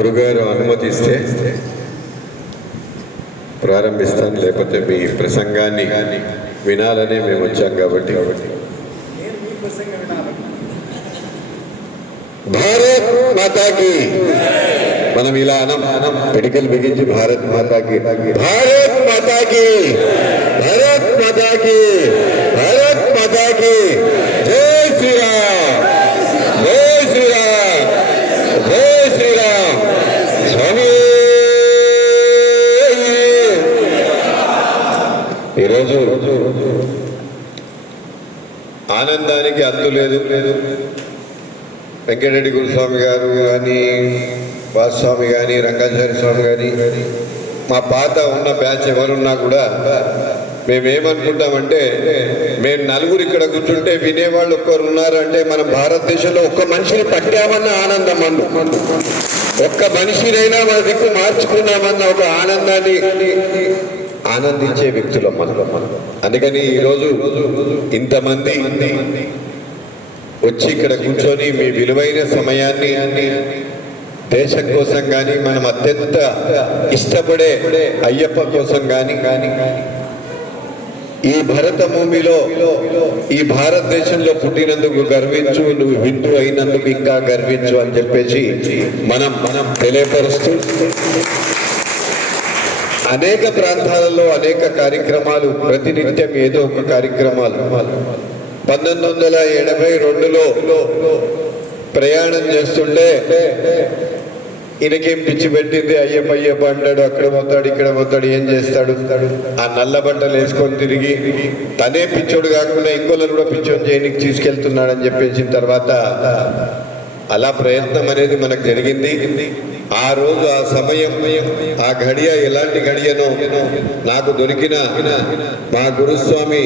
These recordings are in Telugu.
గురుగారు అనుమతిస్తే ప్రారంభిస్తాను, లేకపోతే మీ ప్రసంగాన్ని వినాలనే మేము వచ్చాం కాబట్టి. భారత్ మాతాకి మనం ఇలా అనం పిడికలు బిగించి భారత్ మాతాకి, భారత్ మాతాకి, భారత్ మాతాకి, భారత్ మాతాకి, జై శ్రీరామ్, జై శ్రీరామ్, జై శ్రీరామ్. స్వామి ఈరోజు ఆనందానికి అంతు లేదు. వెంకటరెడ్డి గురుస్వామి గారు కానీ, వాసుస్వామి కానీ, రంగాచార్య స్వామి కానీ, మా పాత ఉన్న బ్యాచ్ ఎవరున్నా కూడా మేమేమనుకుంటామంటే, మేము నలుగురు ఇక్కడ కూర్చుంటే వినేవాళ్ళు ఒక్కరు ఉన్నారంటే మనం భారతదేశంలో ఒక్క మనిషిని పట్టామన్న ఆనందం అన్ను, ఒక్క మనిషినైనా మన దిక్కు మార్చుకున్నామన్న ఒక ఆనందాన్ని ఆనందించే వ్యక్తులం మనం. అందుకని ఈరోజు ఇంతమంది వచ్చి ఇక్కడ కూర్చొని మీ విలువైన సమయాన్ని దేశం కోసం కానీ, మనం అత్యంత ఇష్టపడే అయ్యప్ప కోసం కానీ, ఈ భరత భూమిలో ఈ భారతదేశంలో పుట్టినందుకు గర్వించు, నువ్వు హిందూ అయినందుకు ఇంకా గర్వించు అని చెప్పేసి మనం తెలియపరుస్తూ అనేక ప్రాంతాలలో అనేక కార్యక్రమాలు, ప్రతినిత్యం ఏదో ఒక కార్యక్రమాలు. 1982లో ప్రయాణం చేస్తుంటే ఈయనకేం పిచ్చి పెట్టింది, అయ్యప్ప అయ్యప్ప అంటాడు, అక్కడ పోతాడు ఇక్కడ పోతాడు, ఏం చేస్తాడు, ఆ నల్ల బట్టలు వేసుకొని తిరిగి తనే పిచ్చోడు కాకుండా ఇంకోళ్ళని కూడా పిచ్చోడు చేయడానికి తీసుకెళ్తున్నాడని చెప్పేసిన తర్వాత అలా ప్రయత్నం అనేది మనకు జరిగింది. ఆ రోజు ఆ సమయం ఆ గడియ ఎలాంటి గడియనో నాకు దొరికిన మా గురుస్వామి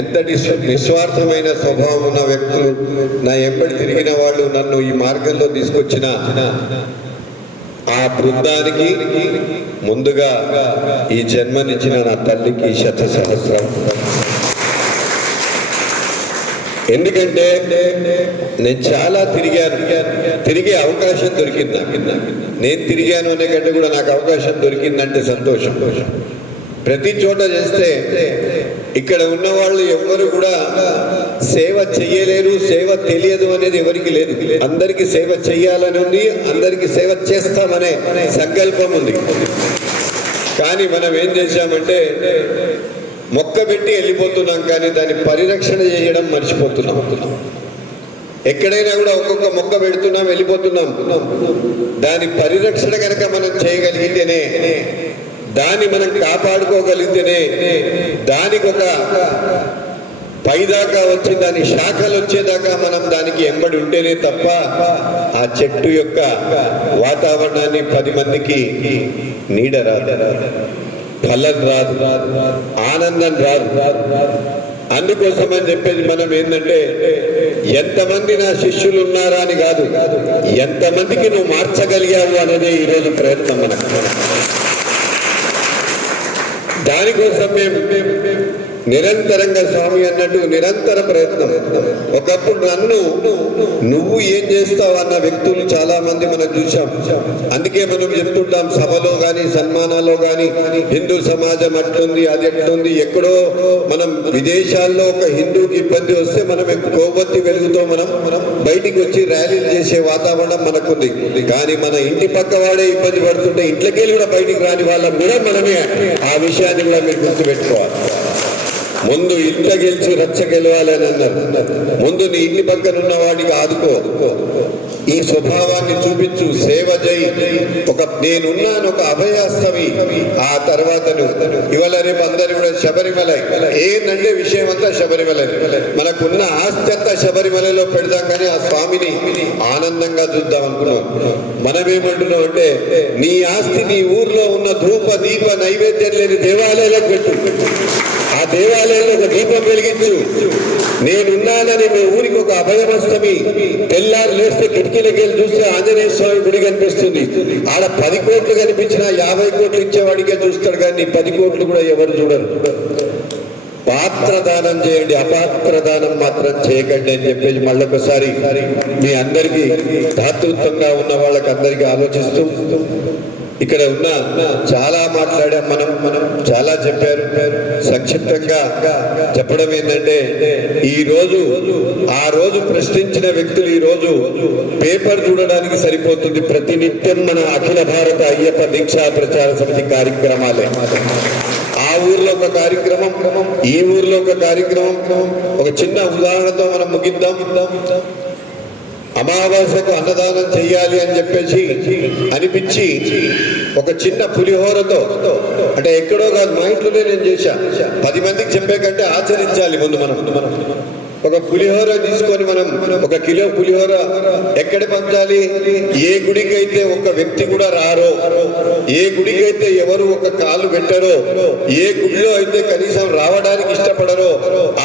ఎంతటి నిస్వార్థమైన స్వభావం ఉన్న వ్యక్తులు, నా ఎంబడి తిరిగిన వాళ్ళు, నన్ను ఈ మార్గంలో తీసుకొచ్చిన ఆ బృందానికి ముందుగా ఈ జన్మనిచ్చిన నా తల్లికి శతసహస్రం. ఎందుకంటే నేను చాలా తిరిగే అవకాశం దొరికింది నాకు. నేను తిరిగాను అనే కంటే కూడా నాకు అవకాశం దొరికిందంటే సంతోషం. ప్రతి చోట చేస్తే ఇక్కడ ఉన్న వాళ్ళు ఎవ్వరు కూడా సేవ చెయ్యలేరు, సేవ తెలియదు అనేది ఎవరికి లేదు. అందరికీ సేవ చెయ్యాలని ఉంది, అందరికీ సేవ చేస్తామనే సంకల్పం ఉంది. కానీ మనం ఏం చేశామంటే మొక్క పెట్టి వెళ్ళిపోతున్నాం, కానీ దాన్ని పరిరక్షణ చేయడం మర్చిపోతున్నాం. ఎక్కడైనా కూడా ఒక్కొక్క మొక్క పెడుతున్నాం, వెళ్ళిపోతున్నాం. దాని పరిరక్షణ కనుక మనం చేయగలిగితేనే, దాన్ని మనం కాపాడుకోగలిగితేనే, దానికి ఒక పైదాకా వచ్చి దాని శాఖలు వచ్చేదాకా మనం దానికి ఎంబడి ఉంటేనే తప్ప ఆ చెట్టు యొక్క వాతావరణాన్ని 10 మందికి నీడ రాదు, ఫలం రాదు, ఆనందం రాదు. అందుకోసం అని చెప్పేసి మనం ఏంటంటే, ఎంతమంది నా శిష్యులు ఉన్నారా అని కాదు, ఎంతమందికి నువ్వు మార్చగలిగావు అనేదే ఈరోజు ప్రయత్నం మనకు. దానికోసం మేము నిరంతరంగా స్వామి అన్నట్టు నిరంతర ప్రయత్నం. ఒకప్పుడు నన్ను నువ్వు ఏం చేస్తావు అన్న వ్యక్తులు చాలా మంది మనం చూసాం. అందుకే మనం చెప్తుంటాం, సభలో కానీ సన్మానాల్లో కానీ హిందూ సమాజం అట్లుంది, అది ఎట్లుంది. ఎక్కడో మనం విదేశాల్లో ఒక హిందూకి ఇబ్బంది వస్తే మనం కొవ్వొత్తి వెలుగుతో మనం బయటికి వచ్చి ర్యాలీలు చేసే వాతావరణం మనకుంది. కానీ మన ఇంటి పక్క వాడే ఇబ్బంది పడుతుంటే ఇంట్లోకెళ్ళి కూడా బయటికి రాని వాళ్ళం కూడా మనమే. ఆ విషయాన్ని కూడా మీరు గుర్తుపెట్టుకోవాలి. ముందు ఇంట్లో గెలిచి రచ్చ గెలవాలని అన్నారు. ముందు నీ ఇంటి పక్కన ఉన్న వాడికి ఆదుకో, ఈ స్వభావాన్ని చూపించు, సేవ చేయి. నేనున్నాను ఒక అభయాస్తమి. ఆ తర్వాత ఇవాళ రేపు అందరు కూడా శబరిమల ఏంటంటే విషయం అంతా శబరిమల. మనకున్న ఆస్తి అంతా శబరిమలలో పెడదాం, కానీ ఆ స్వామిని ఆనందంగా చూద్దాం అనుకున్నాం. మనమేమంటున్నాం అంటే, నీ ఆస్తి నీ ఊర్లో ఉన్న ధూప దీప నైవేద్యం లేని దేవాలయాలకు పెట్టు, ఆ దేవాలయంలో ఒక దీపం వెలిగించు. నేనున్నానని మీ ఊరికి ఒక అభయమస్తమి. తెల్లారు లేస్తే కిటికీలకి వెళ్ళి చూస్తే ఆంజనేయ స్వామి గుడి కనిపిస్తుంది. ఆడ 10 కోట్లు కనిపించినా 50 కోట్లు ఇచ్చేవాడికే చూస్తాడు, కానీ 10 కోట్లు కూడా ఎవరు చూడరు. పాత్రదానం చేయండి, అపాత్రదానం మాత్రం చేయకండి అని చెప్పేసి మళ్ళొకసారి మీ అందరికీ దాతృత్వంగా ఉన్న వాళ్ళకి అందరికీ ఆలోచిస్తూ ఇక్కడ ఉన్న చాలా మాట్లాడాం, మనం చాలా చెప్పారు. సంక్షిప్తంగా చెప్పడం ఏంటంటే ఈ రోజు ఆ రోజు ప్రశ్నించిన వ్యక్తులు ఈ రోజు పేపర్ చూడడానికి సరిపోతుంది. ప్రతినిత్యం మన అఖిల భారత అయ్యప్ప దీక్షా ప్రచార సమితి కార్యక్రమాలే. ఆ ఊర్లో ఒక కార్యక్రమం, ఈ ఊర్లో ఒక కార్యక్రమం. ఒక చిన్న ఉదాహరణతో మనం ముగిద్దాం. అమావాస్యకు అన్నదానం చెయ్యాలి అని చెప్పేసి అనిపించి ఒక చిన్న పులిహోరతో, అంటే ఎక్కడో కాదు మా ఇంట్లోనే నేను చేశా. 10 మందికి చెప్పే కంటే ఆచరించాలి ముందు మనం. ఒక పులిహోర తీసుకొని మనం 1 కిలో పులిహోర ఎక్కడ పంచాలి? ఏ గుడికి అయితే ఒక వ్యక్తి కూడా రారో, ఏ గుడికి అయితే ఎవరు ఒక కాలు పెట్టరో, ఏ గుడిలో అయితే కనీసం రావడానికి ఇష్టపడరో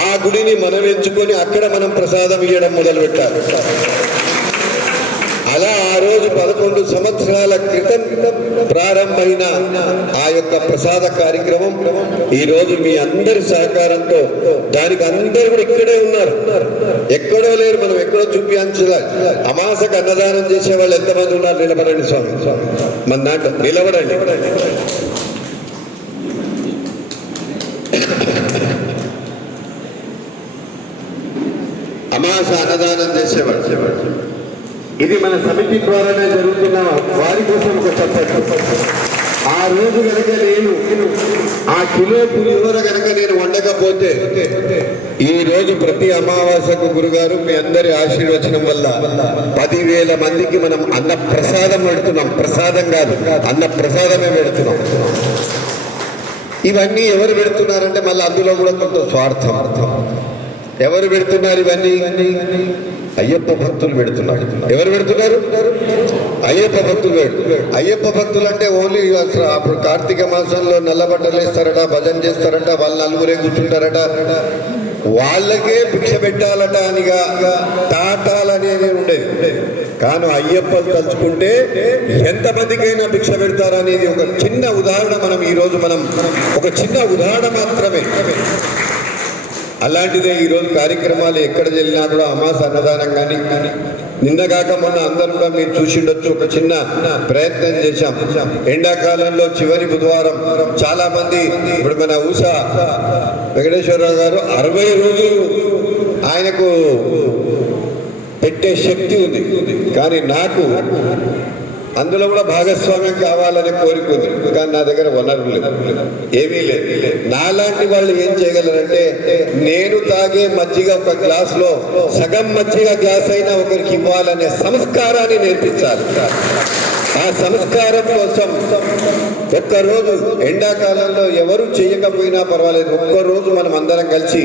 ఆ గుడిని మనం ఎంచుకొని అక్కడ మనం ప్రసాదం ఇవ్వడం మొదలు పెట్టాలి. అలా ఆ రోజు 11 సంవత్సరాల క్రితం ప్రారంభమైన ఆ యొక్క ప్రసాద కార్యక్రమం ఈ రోజు మీ అందరి సహకారంతో, దానికి అందరూ కూడా ఇక్కడే ఉన్నారు, ఎక్కడో లేరు, మనం ఎక్కడో చూపించాలి. అమాసకు అన్నదానం చేసే వాళ్ళు ఎంతమంది ఉన్నారు? నిలబడండి స్వామి, మన దాంట్లో నిలబడండి. అమాస అన్నదానం చేసేవాడు ఇది మన సమితి ద్వారానే జరుగుతున్న వారి కోసం ఒక చెప్పండి. ఆ రోజు కనుక నేను ఆ కిలో పులిహోర కనుక నేను వండకపోతే ఈ రోజు ప్రతి అమావాస్యకు గురుగారు మీ అందరి ఆశీర్వచనం వల్ల 10,000 మందికి మనం అన్న ప్రసాదం పెడుతున్నాం. ప్రసాదం కాదు, అన్న ప్రసాదమే పెడుతున్నాం. ఇవన్నీ ఎవరు పెడుతున్నారంటే మళ్ళీ అందులో కూడా కొంత స్వార్థం. ఎవరు పెడుతున్నారు ఇవన్నీ? అయ్యప్ప భక్తులు పెడుతున్నారు. ఎవరు పెడుతున్నారు? అయ్యప్ప భక్తులు పెడుతున్నారు. అయ్యప్ప భక్తులు అంటే ఓన్లీ అప్పుడు కార్తీక మాసంలో నల్లబట్టలు వేస్తారట, భజన చేస్తారట, వాళ్ళు నలుగురే కూర్చుంటారట, వాళ్ళకే భిక్ష పెట్టాలట అనిగా తాటాలనేది ఉండేది. కానీ అయ్యప్పలు తలుచుకుంటే ఎంతమందికైనా భిక్ష పెడతారనేది ఒక చిన్న ఉదాహరణ. మనం ఈరోజు ఒక చిన్న ఉదాహరణ మాత్రమే. అలాంటిదే ఈరోజు కార్యక్రమాలు ఎక్కడ వెళ్ళినా కూడా అమాస అన్నదానం కానీ, నిన్నగాక మొన్న అందరూ కూడా మీరు చూసిండొచ్చు, ఒక చిన్న ప్రయత్నం చేశాం. ఎండాకాలంలో చివరి బుధవారం చాలా మంది, ఇప్పుడు మన ఊసా వెంకటేశ్వరరావు గారు 60 రోజులు ఆయనకు పెట్టే శక్తి ఉంది, కానీ నాకు అందులో కూడా భాగస్వామ్యం కావాలనే కోరిక ఉంది. కానీ నా దగ్గర వనరులు లేదు, ఏమీ లేదు. నాలాంటి వాళ్ళు ఏం చేయగలరంటే నేను తాగే మజ్జిగ ఒక గ్లాసులో సగం మజ్జిగ గ్లాస్ అయినా ఒకరికి ఇవ్వాలనే సంస్కారాన్ని నేర్పించాలి. ఆ సంస్కారం కోసం ఒక్కరోజు ఎండాకాలంలో ఎవరు చేయకపోయినా పర్వాలేదు, ఒక్కరోజు మనం అందరం కలిసి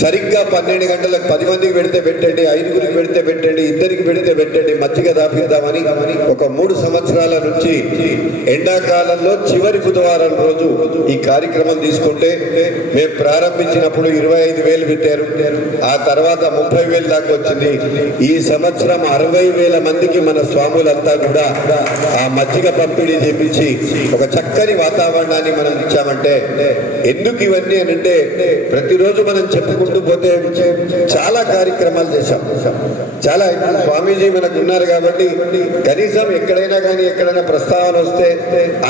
సరిగ్గా 12 గంటలకు 10 మందికి పెడితే పెట్టండి, 5గురికి పెడితే పెట్టండి, 2కి పెడితే పెట్టండి, మజ్జిగ దాపిద్దామని ఒక 3 సంవత్సరాల నుంచి ఎండాకాలంలో చివరి బుధవారం రోజు ఈ కార్యక్రమం తీసుకుంటే మేము ప్రారంభించినప్పుడు 25,000 పెట్టారు. ఆ తర్వాత 30,000 దాకా వచ్చింది. ఈ సంవత్సరం 60,000 మందికి మన స్వాములంతా కూడా ఆ మజ్జిగ పంపిణీ చేపించి ఒక చక్కని వాతావరణాన్ని మనం ఇచ్చామంటే, ఎందుకు ఇవన్నీ అని అంటే ప్రతిరోజు మనం చెప్పుకుంటూ పోతే చాలా కార్యక్రమాలు చేశాం. చాలా స్వామీజీ మనకు ఉన్నారు కాబట్టి కనీసం ఎక్కడైనా కానీ ఎక్కడైనా ప్రస్తావన వస్తే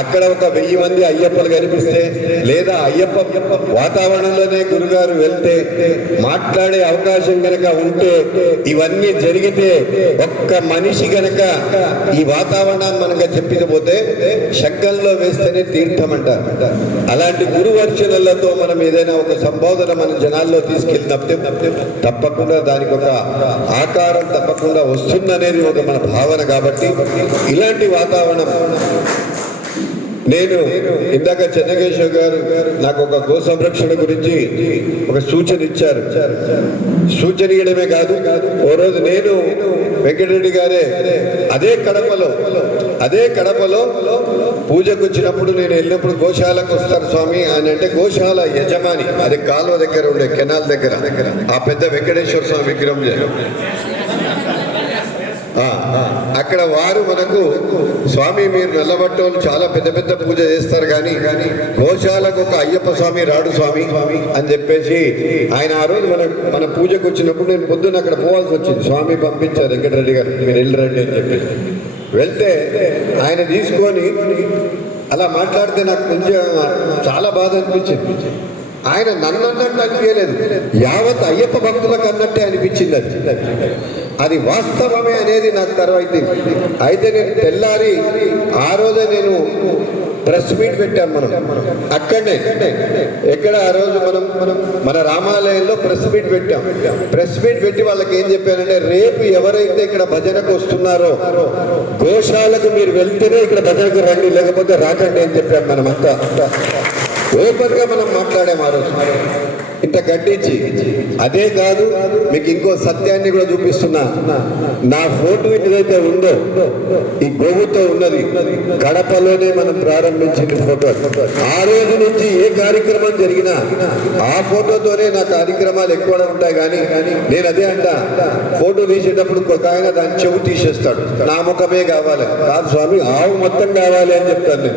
అక్కడ ఒక 1000 మంది అయ్యప్పలు కనిపిస్తే, లేదా అయ్యప్ప వాతావరణంలోనే గురుగారు వెళ్తే మాట్లాడే అవకాశం కనుక ఉంటే, ఇవన్నీ జరిగితే ఒక్క మనిషి కనుక ఈ వాతావరణాన్ని మనకు చెప్పిపోతే శంఖంలో వేస్తేనే తీర్థం అంటారు. అలాంటి గురువర్చనలతో మనం ఏదైనా ఒక సంబోధన మన జనాల్లో తీసుకెళ్ళినప్పుడు తప్పకుండా దానికి ఒక ఆకారం తప్పకుండా వస్తుందనేది ఒక మన భావన. కాబట్టి ఇలాంటి వాతావరణం, నేను ఇందాక చెన్నకేశ్వర గారు నాకు ఒక గో సంరక్షణ గురించి ఒక సూచన ఇచ్చారు. సూచన ఇవ్వడమే కాదు, ఓ రోజు నేను వెంకటరెడ్డి గారే అదే కడపలో పూజకు వచ్చినప్పుడు నేను వెళ్ళినప్పుడు గోశాలకు వస్తారు స్వామి అని అంటే, గోశాల యజమాని అది కాలువ దగ్గర ఉండే కెనాల్ దగ్గర ఆ పెద్ద వెంకటేశ్వర స్వామి విగ్రహం అక్కడ వారు మనకు స్వామి మీరు నల్లబట్టోళ్ళు చాలా పెద్ద పెద్ద పూజ చేస్తారు కానీ గోశాలకు ఒక అయ్యప్ప స్వామి రాడు స్వామి అని చెప్పేసి ఆయన ఆ రోజు మన పూజకు వచ్చినప్పుడు నేను పొద్దున్న అక్కడ పోవాల్సి వచ్చింది. స్వామి పంపించారు వెంకటరెడ్డి గారు మీరు వెళ్ళరండి అని చెప్పేసి వెళ్తే ఆయన తీసుకొని అలా మాట్లాడితే నాకు కొంచెం చాలా బాధ అనిపించింది. ఆయన నన్ను అన్నట్టు అనిపించలేదు, యావత్ అయ్యప్ప భక్తులకు అన్నట్టే అనిపించింది. అది వాస్తవమే అనేది నాకు తర్వాత అయితే నేను తెల్లారి ఆ రోజే నేను ప్రెస్ మీట్ పెట్టాం. మనం అక్కడనే ఎక్కడ ఆ రోజు మన రామాలయంలో ప్రెస్ మీట్ పెట్టాం. ప్రెస్ మీట్ పెట్టి వాళ్ళకి ఏం చెప్పానంటే రేపు ఎవరైతే ఇక్కడ భజనకు వస్తున్నారో గోశాలకు మీరు వెళ్తేనే ఇక్కడ భజనకు రండి, లేకపోతే రాకండి అని చెప్పాం. మనమంతా ఓపెన్గా మనం మాట్లాడాం ఆ రోజు ఇంత గడ్డించి. అదే కాదు మీకు ఇంకో సత్యాన్ని కూడా చూపిస్తున్నా. నా ఫోటో ఏదైతే ఉందో ఈ గోవుతో ఉన్నది కడపలోనే మనం ప్రారంభించిన ఫోటో. ఆ రోజు నుంచి ఏ కార్యక్రమం జరిగినా ఆ ఫోటోతోనే నా కార్యక్రమాలు ఎక్కువ ఉంటాయి. కానీ నేను అదే అంట, ఫోటో తీసేటప్పుడు ఒక ఆయన దాని చెవు తీసేస్తాడు, నా ముఖమే కావాలి. కాదు స్వామి ఆవు మొత్తం కావాలి అని చెప్తాను.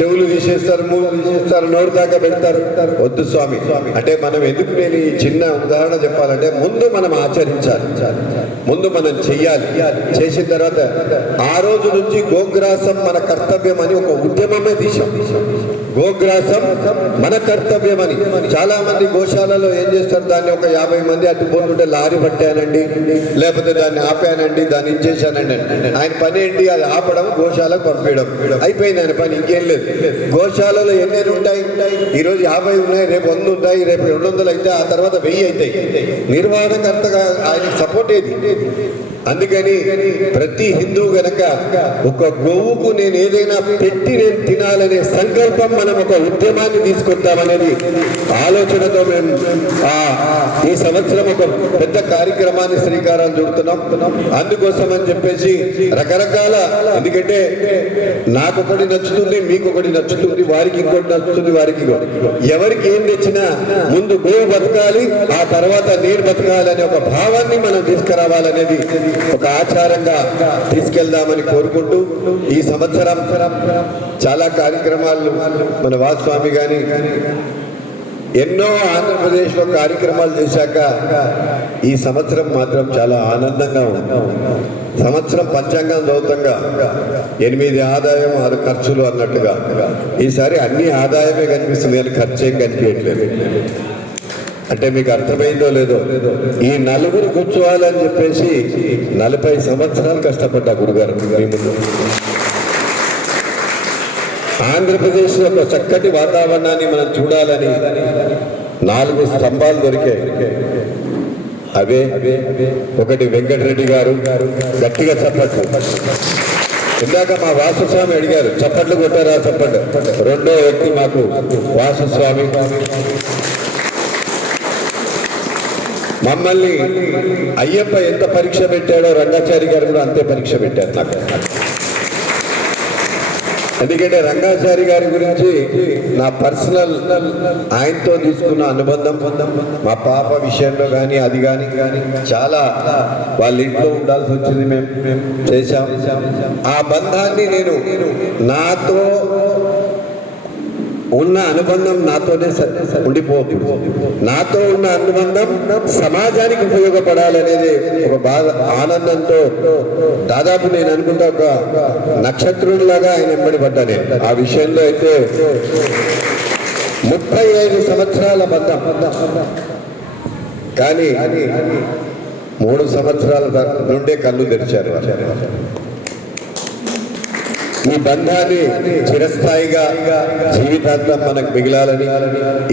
చెవులు తీసేస్తారు, మూలు తీసేస్తారు, నోరు దాకా పెడతారు. వద్దు స్వామి అంటే మనం ఎందుకు నేను ఈ చిన్న ఉదాహరణ చెప్పాలంటే ముందు మనం ఆచరించాలి, ముందు మనం చెయ్యాలి. చేసిన తర్వాత ఆ రోజు నుంచి గోగ్రాసం మన కర్తవ్యం అని ఒక ఉద్యమమే తీసాం. గోగ్రాసం మన కర్తవ్యం అని. చాలా మంది గోశాలలో ఏం చేస్తారు, దాన్ని ఒక 50 మంది అడ్డుపోతుంటే లారీ పట్టానండి, లేకపోతే దాన్ని ఆపానండి, దాన్ని ఇచ్చేసానండి. ఆయన పని ఏంటి, అది ఆపడం, గోశాలకు పంపించడం, అయిపోయింది ఆయన పని, ఇంకేం లేదు. గోశాలలో ఎన్ని ఉంటాయి, ఈరోజు 50 ఉన్నాయి, రేపు 100 ఉంటాయి, రేపు 200 అయితే, ఆ తర్వాత 1000 అవుతాయి. నిర్వహణకర్తగా ఆయనకి సపోర్ట్ ఏది. అందుకని ప్రతి హిందూ గనక ఒక గోవుకు నేను ఏదైనా పెట్టి నేను తినాలనే సంకల్పం మనం ఒక ఉద్యమాన్ని తీసుకొద్దామనేది ఆలోచనతో మేము ఈ సంవత్సరం ఒక పెద్ద కార్యక్రమాన్ని శ్రీకారం చుడుతున్నాం. అందుకోసం అని చెప్పేసి రకరకాల, ఎందుకంటే నాకొకటి నచ్చుతుంది, మీకొకటి నచ్చుతుంది, వారికి ఇంకోటి నచ్చుతుంది, వారికి ఎవరికి ఏం తెచ్చినా ముందు గోవు బతకాలి, ఆ తర్వాత నేను బతకాలి అనే ఒక భావాన్ని మనం తీసుకురావాలనేది ఒక ఆచారంగా తీసుకెళ్దామని కోరుకుంటూ ఈ సంవత్సరం చాలా కార్యక్రమాలు మన వాస్వామి గాని ఎన్నో ఆంధ్రప్రదేశ్లో కార్యక్రమాలు చేశాక ఈ సంవత్సరం మాత్రం చాలా ఆనందంగా ఉంది. సంవత్సరం పంచాంగం చదువుతంగా 8 ఆదాయం 6 ఖర్చులు అన్నట్టుగా ఈసారి అన్ని ఆదాయమే కనిపిస్తుంది కానీ ఖర్చు ఏం కనిపించట్లేదు. అంటే మీకు అర్థమైందో లేదో, ఈ నలుగురు కూర్చోవాలని చెప్పేసి 40 సంవత్సరాలు కష్టపడ్డా గురుగారు మీ ముందు. ఆంధ్రప్రదేశ్ ఒక చక్కటి వాతావరణాన్ని మనం చూడాలని 4 స్తంభాలు దొరికాయి. అవే ఒకటి వెంకటరెడ్డి గారు, గట్టిగా చప్పట్లు. ఇందాక మా వాసుస్వామి అడిగారు, చప్పట్లు కొట్టారా? చప్పట్లు. రెండో వ్యక్తి మాకు వాసుస్వామి. మమ్మల్ని అయ్యప్ప ఎంత పరీక్ష పెట్టాడో రంగాచారి గారు కూడా అంతే పరీక్ష పెట్టారు నాకు. ఎందుకంటే రంగాచారి గారి గురించి నా పర్సనల్ ఆయనతో తీసుకున్న అనుబంధం, మా పాప విషయంలో కానీ అది కానీ చాలా వాళ్ళ ఇంట్లో ఉండాల్సి వచ్చింది, మేము చేశాం. ఆ బంధాన్ని నేను నాతో ఉన్న అనుబంధం నాతోనే ఉండిపోదు. నాతో ఉన్న అనుబంధం సమాజానికి ఉపయోగపడాలనేది ఒక బాగా ఆనందంతో దాదాపు నేను అనుకుంటా ఒక నక్షత్రులాగా ఆయన వెంబడి పడ్డా నేను. ఆ విషయంలో అయితే 35 సంవత్సరాల బంధం, కానీ 3 సంవత్సరాల నుండే కళ్ళు తెరిచారు. ఈ బంధాన్ని చిరస్థాయిగా జీవితాంతం మనకు మిగిలాలని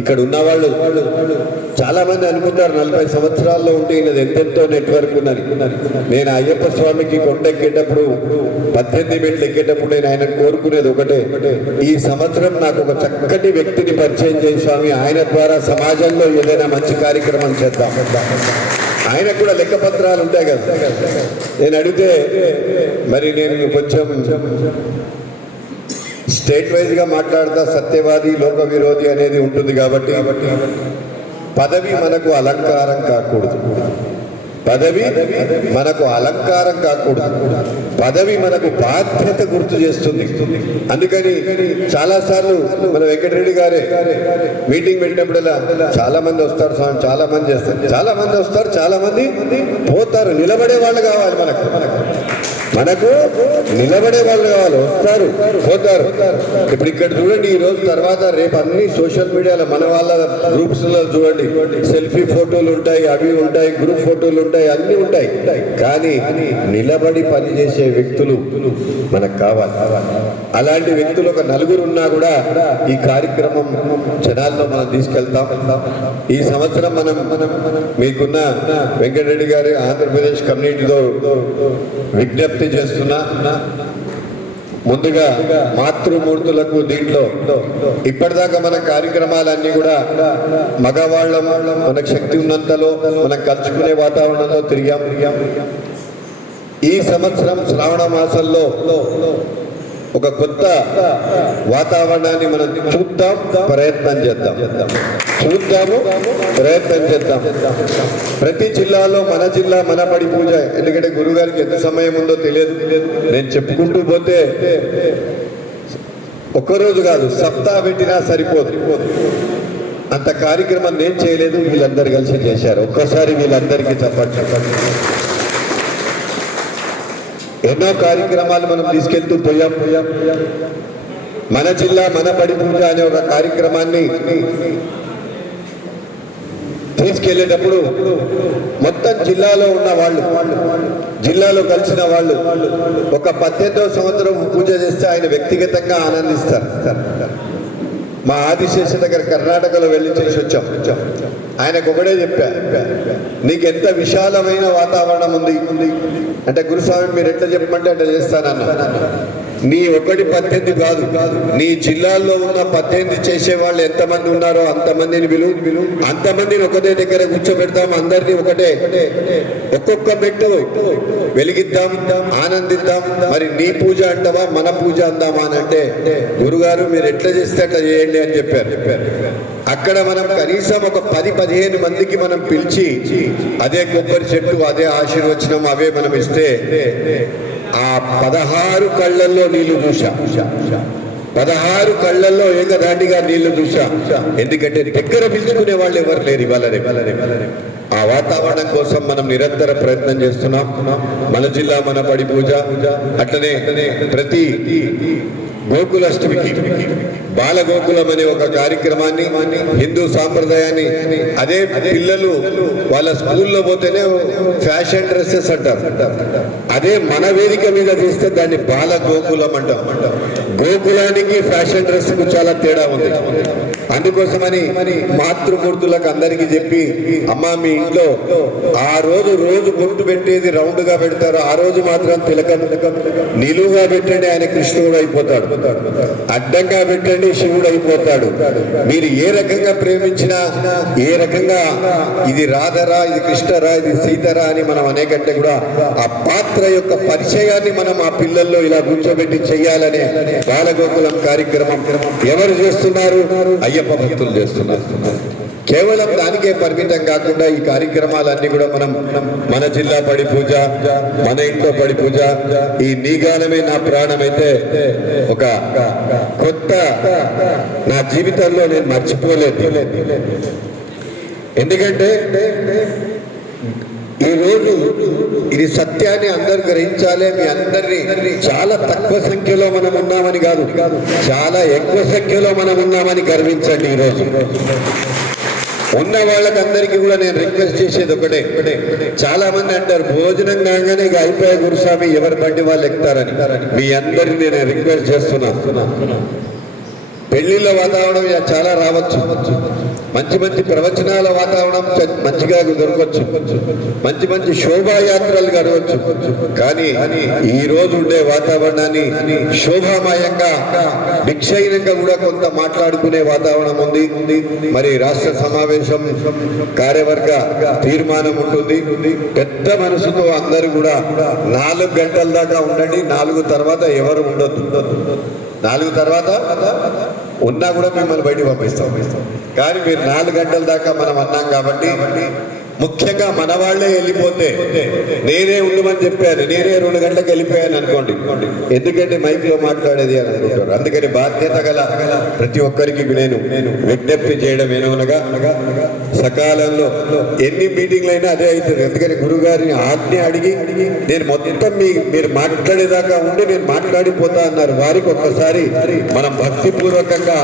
ఇక్కడ ఉన్న వాళ్ళు చాలా మంది అనుకుంటారు 40 సంవత్సరాల్లో ఉంటే ఈయనది ఎంతెంతో నెట్వర్క్ ఉన్నది. నేను అయ్యప్ప స్వామికి కొండెక్కేటప్పుడు 18 మెట్లు ఎక్కేటప్పుడు నేను ఆయన కోరుకునేది ఒకటే, ఈ సంవత్సరం నాకు ఒక చక్కటి వ్యక్తిని పరిచయం చేసి స్వామి ఆయన ద్వారా సమాజంలో ఏదైనా మంచి కార్యక్రమం చేద్దాం. ఆయనకు కూడా లెక్కపత్రాలు ఉంటాయి కదా. నేను అడిగితే మరి నేను కొంచెం స్టేట్ వైజ్గా మాట్లాడతా, సత్యవాది లోక విరోధి అనేది ఉంటుంది కాబట్టి పదవి మనకు అలంకారం కాకూడదు. పదవి మనకు అలంకారం కాకూడదు, పదవి మనకు బాధ్యత గుర్తు చేస్తుంది. అందుకని చాలాసార్లు మన వెంకటరెడ్డి గారే మీటింగ్ పెట్టినప్పుడల్లా చాలా మంది వస్తారు స్వామి, చాలా మంది చేస్తారు, చాలా మంది వస్తారు, చాలా మంది పోతారు. నిలబడే వాళ్ళు కావాలి మనకు నిలబడే వాళ్ళు కావాలి. వస్తారు పోతారు. ఇప్పుడు ఇక్కడ చూడండి, ఈ రోజు తర్వాత రేపు అన్ని సోషల్ మీడియాలో మన వాళ్ళ గ్రూప్స్ లో చూడండి, సెల్ఫీ ఫోటోలు ఉంటాయి, అవి ఉంటాయి, గ్రూప్ ఫోటోలు ఉంటాయి, అన్ని ఉంటాయి. కానీ నిలబడి పనిచేసే వ్యక్తులు మనకు కావాలి. అలాంటి వ్యక్తులు ఒక నలుగురు ఉన్నా కూడా ఈ కార్యక్రమం జనాల్లో మనం తీసుకెళ్తాం. ఈ సంవత్సరం మనం మీకున్న వెంకటరెడ్డి గారి ఆంధ్రప్రదేశ్ కమ్యూనిటీతో విజ్ఞప్తి చేస్తున్నా, ముందుగా మాతృమూర్తులకు దీంట్లో ఇప్పటిదాకా మన కార్యక్రమాలన్నీ కూడా మగవాళ్ళం మనకు శక్తి ఉన్నంతలో మనం కలుసుకునే వాతావరణంలో తిరిగాం. ఈ సంవత్సరం శ్రావణ మాసంలో ఒక కొత్త వాతావరణాన్ని మనం చూద్దాం, ప్రయత్నం చేద్దాం. ప్రతి జిల్లాలో మన జిల్లా మన పడి పూజ. ఎందుకంటే గురుగారికి ఎంత సమయం ఉందో తెలియదు. నేను చెప్పుకుంటూ పోతే ఒక్కరోజు కాదు, సప్తాహ పెట్టినా సరిపోదు. అంత కార్యక్రమం నేను చేయలేదు, వీళ్ళందరూ కలిసి చేశారు. ఒక్కసారి వీళ్ళందరికీ చెప్పండి. ఎన్నో కార్యక్రమాలు మనం తీసుకెళ్తూ పోయాం. మన జిల్లా మన బడి పూజ అనే ఒక కార్యక్రమాన్ని తీసుకెళ్లేటప్పుడు మొత్తం జిల్లాలో ఉన్న వాళ్ళు, జిల్లాలో కలిసిన వాళ్ళు ఒక 18వ సంవత్సరం పూజ చేస్తే ఆయన వ్యక్తిగతంగా ఆనందిస్తారు. మా ఆదిశేష దగ్గర కర్ణాటకలో వెళ్ళి చేసి వచ్చాం. ఆయనకు ఒకటే చెప్పా, నీకు ఎంత విశాలమైన వాతావరణం ఉంది అంటే, గురుస్వామి మీరు ఎట్లా చెప్పమంటే అట్లా చేస్తానన్నా. నీ ఒకటి 18 కాదు, నీ జిల్లాల్లో ఉన్న 18 చేసే వాళ్ళు ఎంతమంది ఉన్నారో అంతమందిని పిలువు, అంతమందిని ఒకటే దగ్గర కూర్చోబెడతాం. అందరినీ ఒకటే ఒక్కొక్క పెట్టు వెలిగిద్దాం, ఆనందిద్దాం. మరి నీ పూజ అంటావా మన పూజ అందామా అని అంటే, గురుగారు మీరు ఎట్లా చేస్తే అట్లా చేయండి అని చెప్పారు. అక్కడ మనం కనీసం ఒక 10-15 మందికి మనం పిలిచి అదే కొబ్బరి చెట్టు, అదే ఆశీర్వచనం, అవే మనం ఇస్తే ఆ 16 కళ్ళల్లో నీళ్లు చూసా, 16 కళ్ళల్లో ఏకదాటిగా నీళ్లు చూసా. ఎందుకంటే దగ్గర పిలుచుకునే వాళ్ళు ఎవరు లేరు ఇవాళ. ఆ వాతావరణం కోసం మనం నిరంతర ప్రయత్నం చేస్తున్నాం. మన జిల్లా మన బడి పూజ, అట్లనే ప్రతి గోకులాష్టమికి బాలగోకులం అనే ఒక కార్యక్రమాన్ని, హిందూ సాంప్రదాయాన్ని, అదే పిల్లలు వాళ్ళ స్కూల్లో పోతేనే ఫ్యాషన్ డ్రెస్సెస్ అంటారు, అదే మన వేదిక మీద తీస్తే దాన్ని బాలగోకులం అంటాం. గోకులానికి ఫ్యాషన్ డ్రెస్ కు చాలా తేడా ఉంది. అందుకోసమని మాతృమూర్తులకు అందరికీ చెప్పి, అమ్మా మీ ఇంట్లో ఆ రోజు బొట్టు పెట్టేది రౌండ్ గా పెడతారు, ఆ రోజు మాత్రం తిలకం నిలువుగా పెట్టండి, ఆయన కృష్ణుడు అయిపోతాడు. అడ్డంగా పెట్టండి, శివుడు అయిపోతాడు. మీరు ఏ రకంగా ప్రేమించినా, ఏ రకంగా ఇది రాధరా, ఇది కృష్ణరా, ఇది సీతరా అని మనం అనేకంటే కూడా ఆ పాత్ర యొక్క పరిచయాన్ని మనం ఆ పిల్లల్లో ఇలా కూర్చోబెట్టి చెయ్యాలనే బాలగోకులం కార్యక్రమం ఎవరు చేస్తున్నారు? అయ్యప్ప భక్తులు చేస్తున్నారు. కేవలం దానికే పరిమితం కాకుండా ఈ కార్యక్రమాలన్నీ కూడా మనం మన జిల్లా పడి పూజ, మన ఇంట్లో పడి పూజ, ఈ నీగానమే నా ప్రాణం అయితే ఒక కొత్త నా జీవితంలో నేను మర్చిపోలేదు. ఎందుకంటే ఈ రోజు ఇది సత్యాన్ని అందరు గ్రహించాలి. మీ అందరినీ చాలా తక్కువ సంఖ్యలో మనం ఉన్నామని కాదు, చాలా ఎక్కువ సంఖ్యలో మనం ఉన్నామని గర్వించండి. ఈరోజు ఉన్న వాళ్ళకందరికీ కూడా నేను రిక్వెస్ట్ చేసేది ఒకటే. చాలా మంది అంటారు భోజనం కాగానే ఇక అయిపోయే గురుస్వామి ఎవరి బండి వాళ్ళు ఎక్కుతారని. మీ అందరినీ నేను రిక్వెస్ట్ చేస్తున్నా, పెళ్లిళ్ళ వాతావరణం చాలా రావచ్చు, మంచి ప్రవచనాల వాతావరణం మంచిగా దొరకవచ్చు, మంచి శోభాయాత్రలు గడవచ్చు. కానీ ఈ రోజు ఉండే వాతావరణాన్ని శోభామయంగా, భిక్షైనంగా కూడా కొంత మాట్లాడుకునే వాతావరణం ఉంది. మరి రాష్ట్ర సమావేశం కార్యవర్గ తీర్మానం ఉంటుంది. పెద్ద మనసుతో అందరూ కూడా 4 గంటల దాకా ఉండండి, 4 తర్వాత ఎవరు ఉండొద్దు. 4 తర్వాత ఉన్నా కూడా మిమ్మల్ని బయటికి పంపిస్తాం. కానీ మీరు 4 గంటల దాకా మనం అన్నాం కాబట్టి ముఖ్యంగా మన వాళ్ళే వెళ్ళిపోతే, నేనే ఉండమని చెప్పాను, నేనే 2 గంటలకు వెళ్ళిపోయాను అనుకోండి, ఎందుకంటే మైక్ లో మాట్లాడేది అని అనుకుంటారు. అందుకని బాధ్యత గల ప్రతి ఒక్కరికి నేను విజ్ఞప్తి చేయడం ఏమనగా, సకాలంలో ఎన్ని మీటింగ్లు అయినా అదే అవుతుంది. అందుకని గురుగారిని ఆజ్ఞ అడిగి నేను మొత్తం మీరు మాట్లాడేదాకా ఉండి నేను మాట్లాడిపోతా అన్నారు. వారికి ఒక్కసారి మనం భక్తిపూర్వకంగా,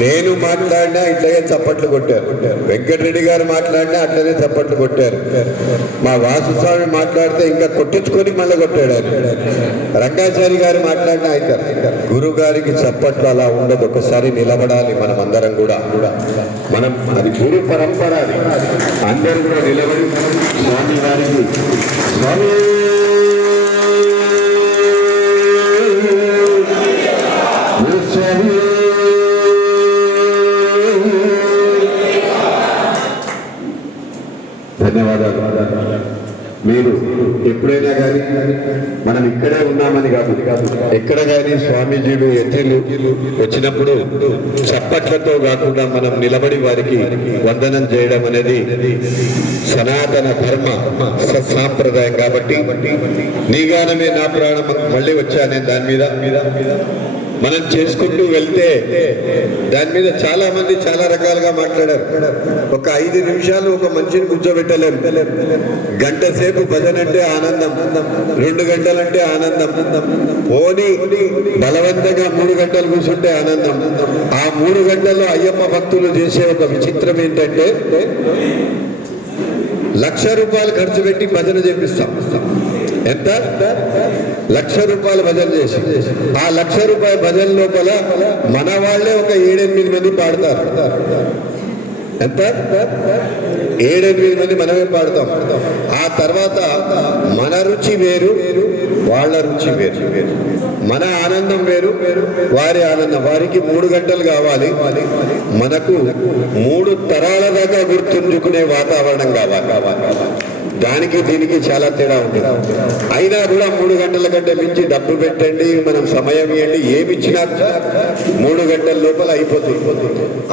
నేను మాట్లాడినా ఇట్లాగే చప్పట్లు కొట్టారు, వెంకటరెడ్డి గారు మాట్లాడినా అట్లనే చప్పట్లు కొట్టారు, మా వాసుస్వామి మాట్లాడితే ఇంకా కొట్టించుకొని మళ్ళీ కొట్టాడు ఆయన, రంగాచారి గారు మాట్లాడినా అవుతారు. గురువు గారికి చప్పట్లు అలా ఉండదు, ఒకసారి నిలబడాలి మనం అందరం కూడా. మనం అది గురు పరంపర, అందరూ కూడా నిలబడి స్వామి వారికి స్వామి ధన్యవాదాలు. మీరు ఎప్పుడైనా కానీ మనం ఇక్కడే ఉన్నామని కాదు, ఎక్కడ కానీ స్వామీజీలు ఎత్తిళ్ళు వచ్చినప్పుడు చప్పట్లతో కాకుండా మనం నిలబడి వారికి వందనం చేయడం అనేది సనాతన ధర్మ సాంప్రదాయం. కాబట్టి నీ గానమే నా ప్రాణం మళ్ళీ వచ్చా నేను దాని మీద మనం చేసుకుంటూ వెళ్తే దాని మీద చాలా మంది చాలా రకాలుగా మాట్లాడారు. ఒక 5 నిమిషాలు ఒక మనిషిని కూర్చోబెట్టలేరు, గంట సేపు భజన అంటే ఆనందం, 2 గంటలంటే ఆనందం, పోనీ బలవంతంగా 3 గంటలు కూర్చుంటే ఆనందం. ఆ 3 గంటల్లో అయ్యప్ప భక్తులు చేసే ఒక విచిత్రం ఏంటంటే, 1,00,000 రూపాయలు ఖర్చు పెట్టి భజన చేపిస్తాం. ఎంత? 1,00,000 రూపాయలు భజన చేసి, ఆ 1,00,000 రూపాయల భజన లోపల మన వాళ్ళే ఒక 7-8 మంది పాడతారు. ఎంత? 7-8 మంది మనమే పాడతాం. ఆ తర్వాత మన రుచి వేరు, వాళ్ళ రుచి వేరు, మన ఆనందం వేరు, వారి ఆనందం. వారికి 3 గంటలు కావాలి, మనకు 3 తరాల దాకా గుర్తుంచుకునే వాతావరణం కావాలి. దానికి దీనికి చాలా తేడా ఉంటుంది. అయినా కూడా 3 గంటల కంటే మించి డబ్బు పెట్టండి, మనం సమయం ఇవ్వండి, ఏమి ఇచ్చినా 3 గంటల లోపల అయిపోతుంది.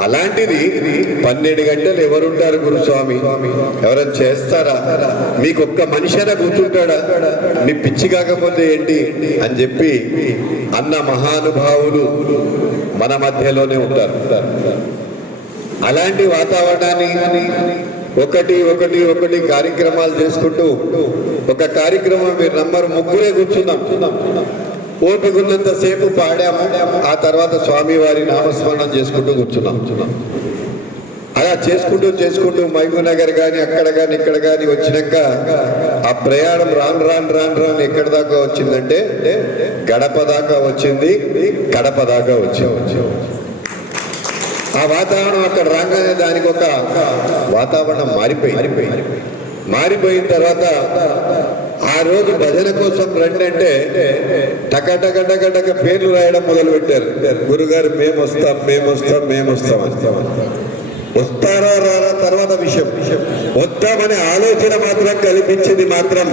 అలాంటిది 12 గంటలు ఎవరుంటారు గురుస్వామి? ఎవరైనా చేస్తారా? మీకు ఒక్క మనిషిన గుర్తుంటాడా? మీ పిచ్చి కాకపోతే ఏంటి అని చెప్పి అన్న మహానుభావులు మన మధ్యలోనే ఉంటారు. అలాంటి వాతావరణాన్ని ఒకటి కార్యక్రమాలు చేసుకుంటూ, ఒక కార్యక్రమం మీరు నమ్మరు, 3 కూర్చున్నాం, ఓపికన్నంత సేపు పాడాము, ఆ తర్వాత స్వామి వారి నామస్మరణం చేసుకుంటూ కూర్చున్నాం. అలా చేసుకుంటూ మహబూబ్నగర్ కానీ అక్కడ కానీ ఇక్కడ కానీ వచ్చినాక ఆ ప్రయాణం రాను ఎక్కడి దాకా వచ్చిందంటే గడప దాకా వచ్చింది, కడప దాకా వచ్చింది. ఆ వాతావరణం అక్కడ రాగానే దానికి ఒక వాతావరణం మారిపోయిన తర్వాత ఆ రోజు భజన కోసం రండి అంటే టక పేర్లు రాయడం మొదలు పెట్టారు. గురుగారు మేము వస్తాం వస్తారా రారా తర్వాత విషయం, వద్దామనే ఆలోచన మాత్రం కల్పించింది మాత్రం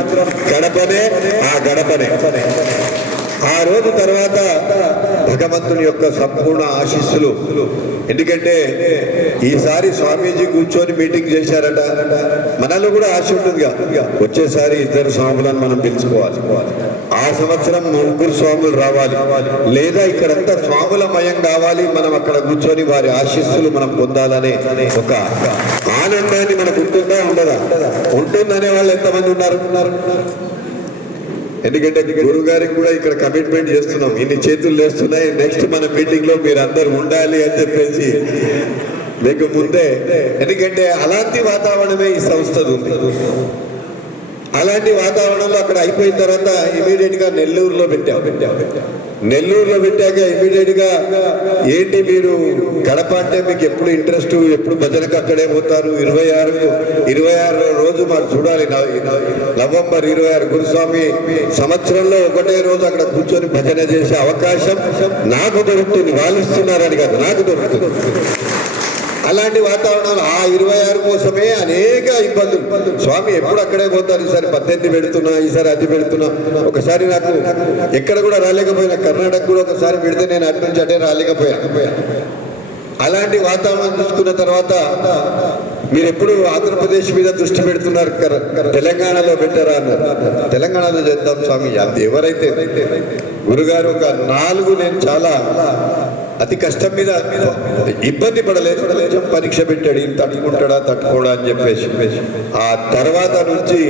గడపనే, ఆ గడపనే. ఆ రోజు తర్వాత భగవంతుని యొక్క సంపూర్ణ ఆశీస్సులు. ఎందుకంటే ఈసారి స్వామీజీ కూర్చొని మీటింగ్ చేశారట, మనలో కూడా ఆశ ఉంటుందిగా, వచ్చేసారి 2 స్వాములను మనం పిలుచుకోవాలి, ఆ సంవత్సరం 3 స్వాములు రావాలి, లేదా ఇక్కడంతా స్వాములమయం కావాలి, మనం అక్కడ కూర్చొని వారి ఆశీస్సులు మనం పొందాలనే ఒక ఆనందాన్ని మనకు ఉంటుందా ఉండదా? ఉంటుందనే వాళ్ళు ఎంతమంది ఉన్నారు? ఎందుకంటే గురువు గారికి కూడా ఇక్కడ కమిట్మెంట్ చేస్తున్నాం, ఇన్ని చేతులు లేస్తున్నాయి, నెక్స్ట్ మన మీటింగ్ లో మీరు అందరు ఉండాలి అని చెప్పేసి మీకు ముందే. ఎందుకంటే అలాంటి వాతావరణమే ఈ సంస్థది ఉంది. అలాంటి వాతావరణంలో అక్కడ అయిపోయిన తర్వాత ఇమీడియట్ గా నెల్లూరులో పెట్టాక ఇమీడియట్ గా ఏంటి మీరు గడప అంటే మీకు ఎప్పుడు ఇంట్రెస్ట్, ఎప్పుడు భజనకు అక్కడే పోతారు, 26 రోజు మాకు చూడాలి, నవంబర్ 26 గురుస్వామి సంవత్సరంలో ఒకటే రోజు అక్కడ కూర్చొని భజన చేసే అవకాశం నాకు దొరుకుతుంది, వాళ్ళు ఇస్తున్నారని కాదు, నాకు దొరుకుతుంది. అలాంటి వాతావరణం ఆ 26 కోసమే అనేక ఇబ్బందులు. స్వామి ఎప్పుడు అక్కడే పోతారు, ఈసారి 18 పెడుతున్నా, ఈసారి అది పెడుతున్నా. ఒకసారి నాకు ఎక్కడ కూడా రాలేకపోయినా, కర్ణాటక కూడా ఒకసారి పెడితే నేను అటు నుంచి అటే రాలేకపోయాను. అలాంటి వాతావరణం చూసుకున్న తర్వాత మీరు ఎప్పుడు ఆంధ్రప్రదేశ్ మీద దృష్టి పెడుతున్నారు, తెలంగాణలో పెట్టారా అన్నారు. తెలంగాణలో చేద్దాం స్వామి. అది ఎవరైతే గురుగారు ఒక 4 నేను చాలా అతి కష్టం మీద ఇబ్బంది పడలేదు, కొంచెం పరీక్ష పెట్టాడు, ఈయన తట్టుకోడా అని చెప్పేసి. ఆ తర్వాత నుంచి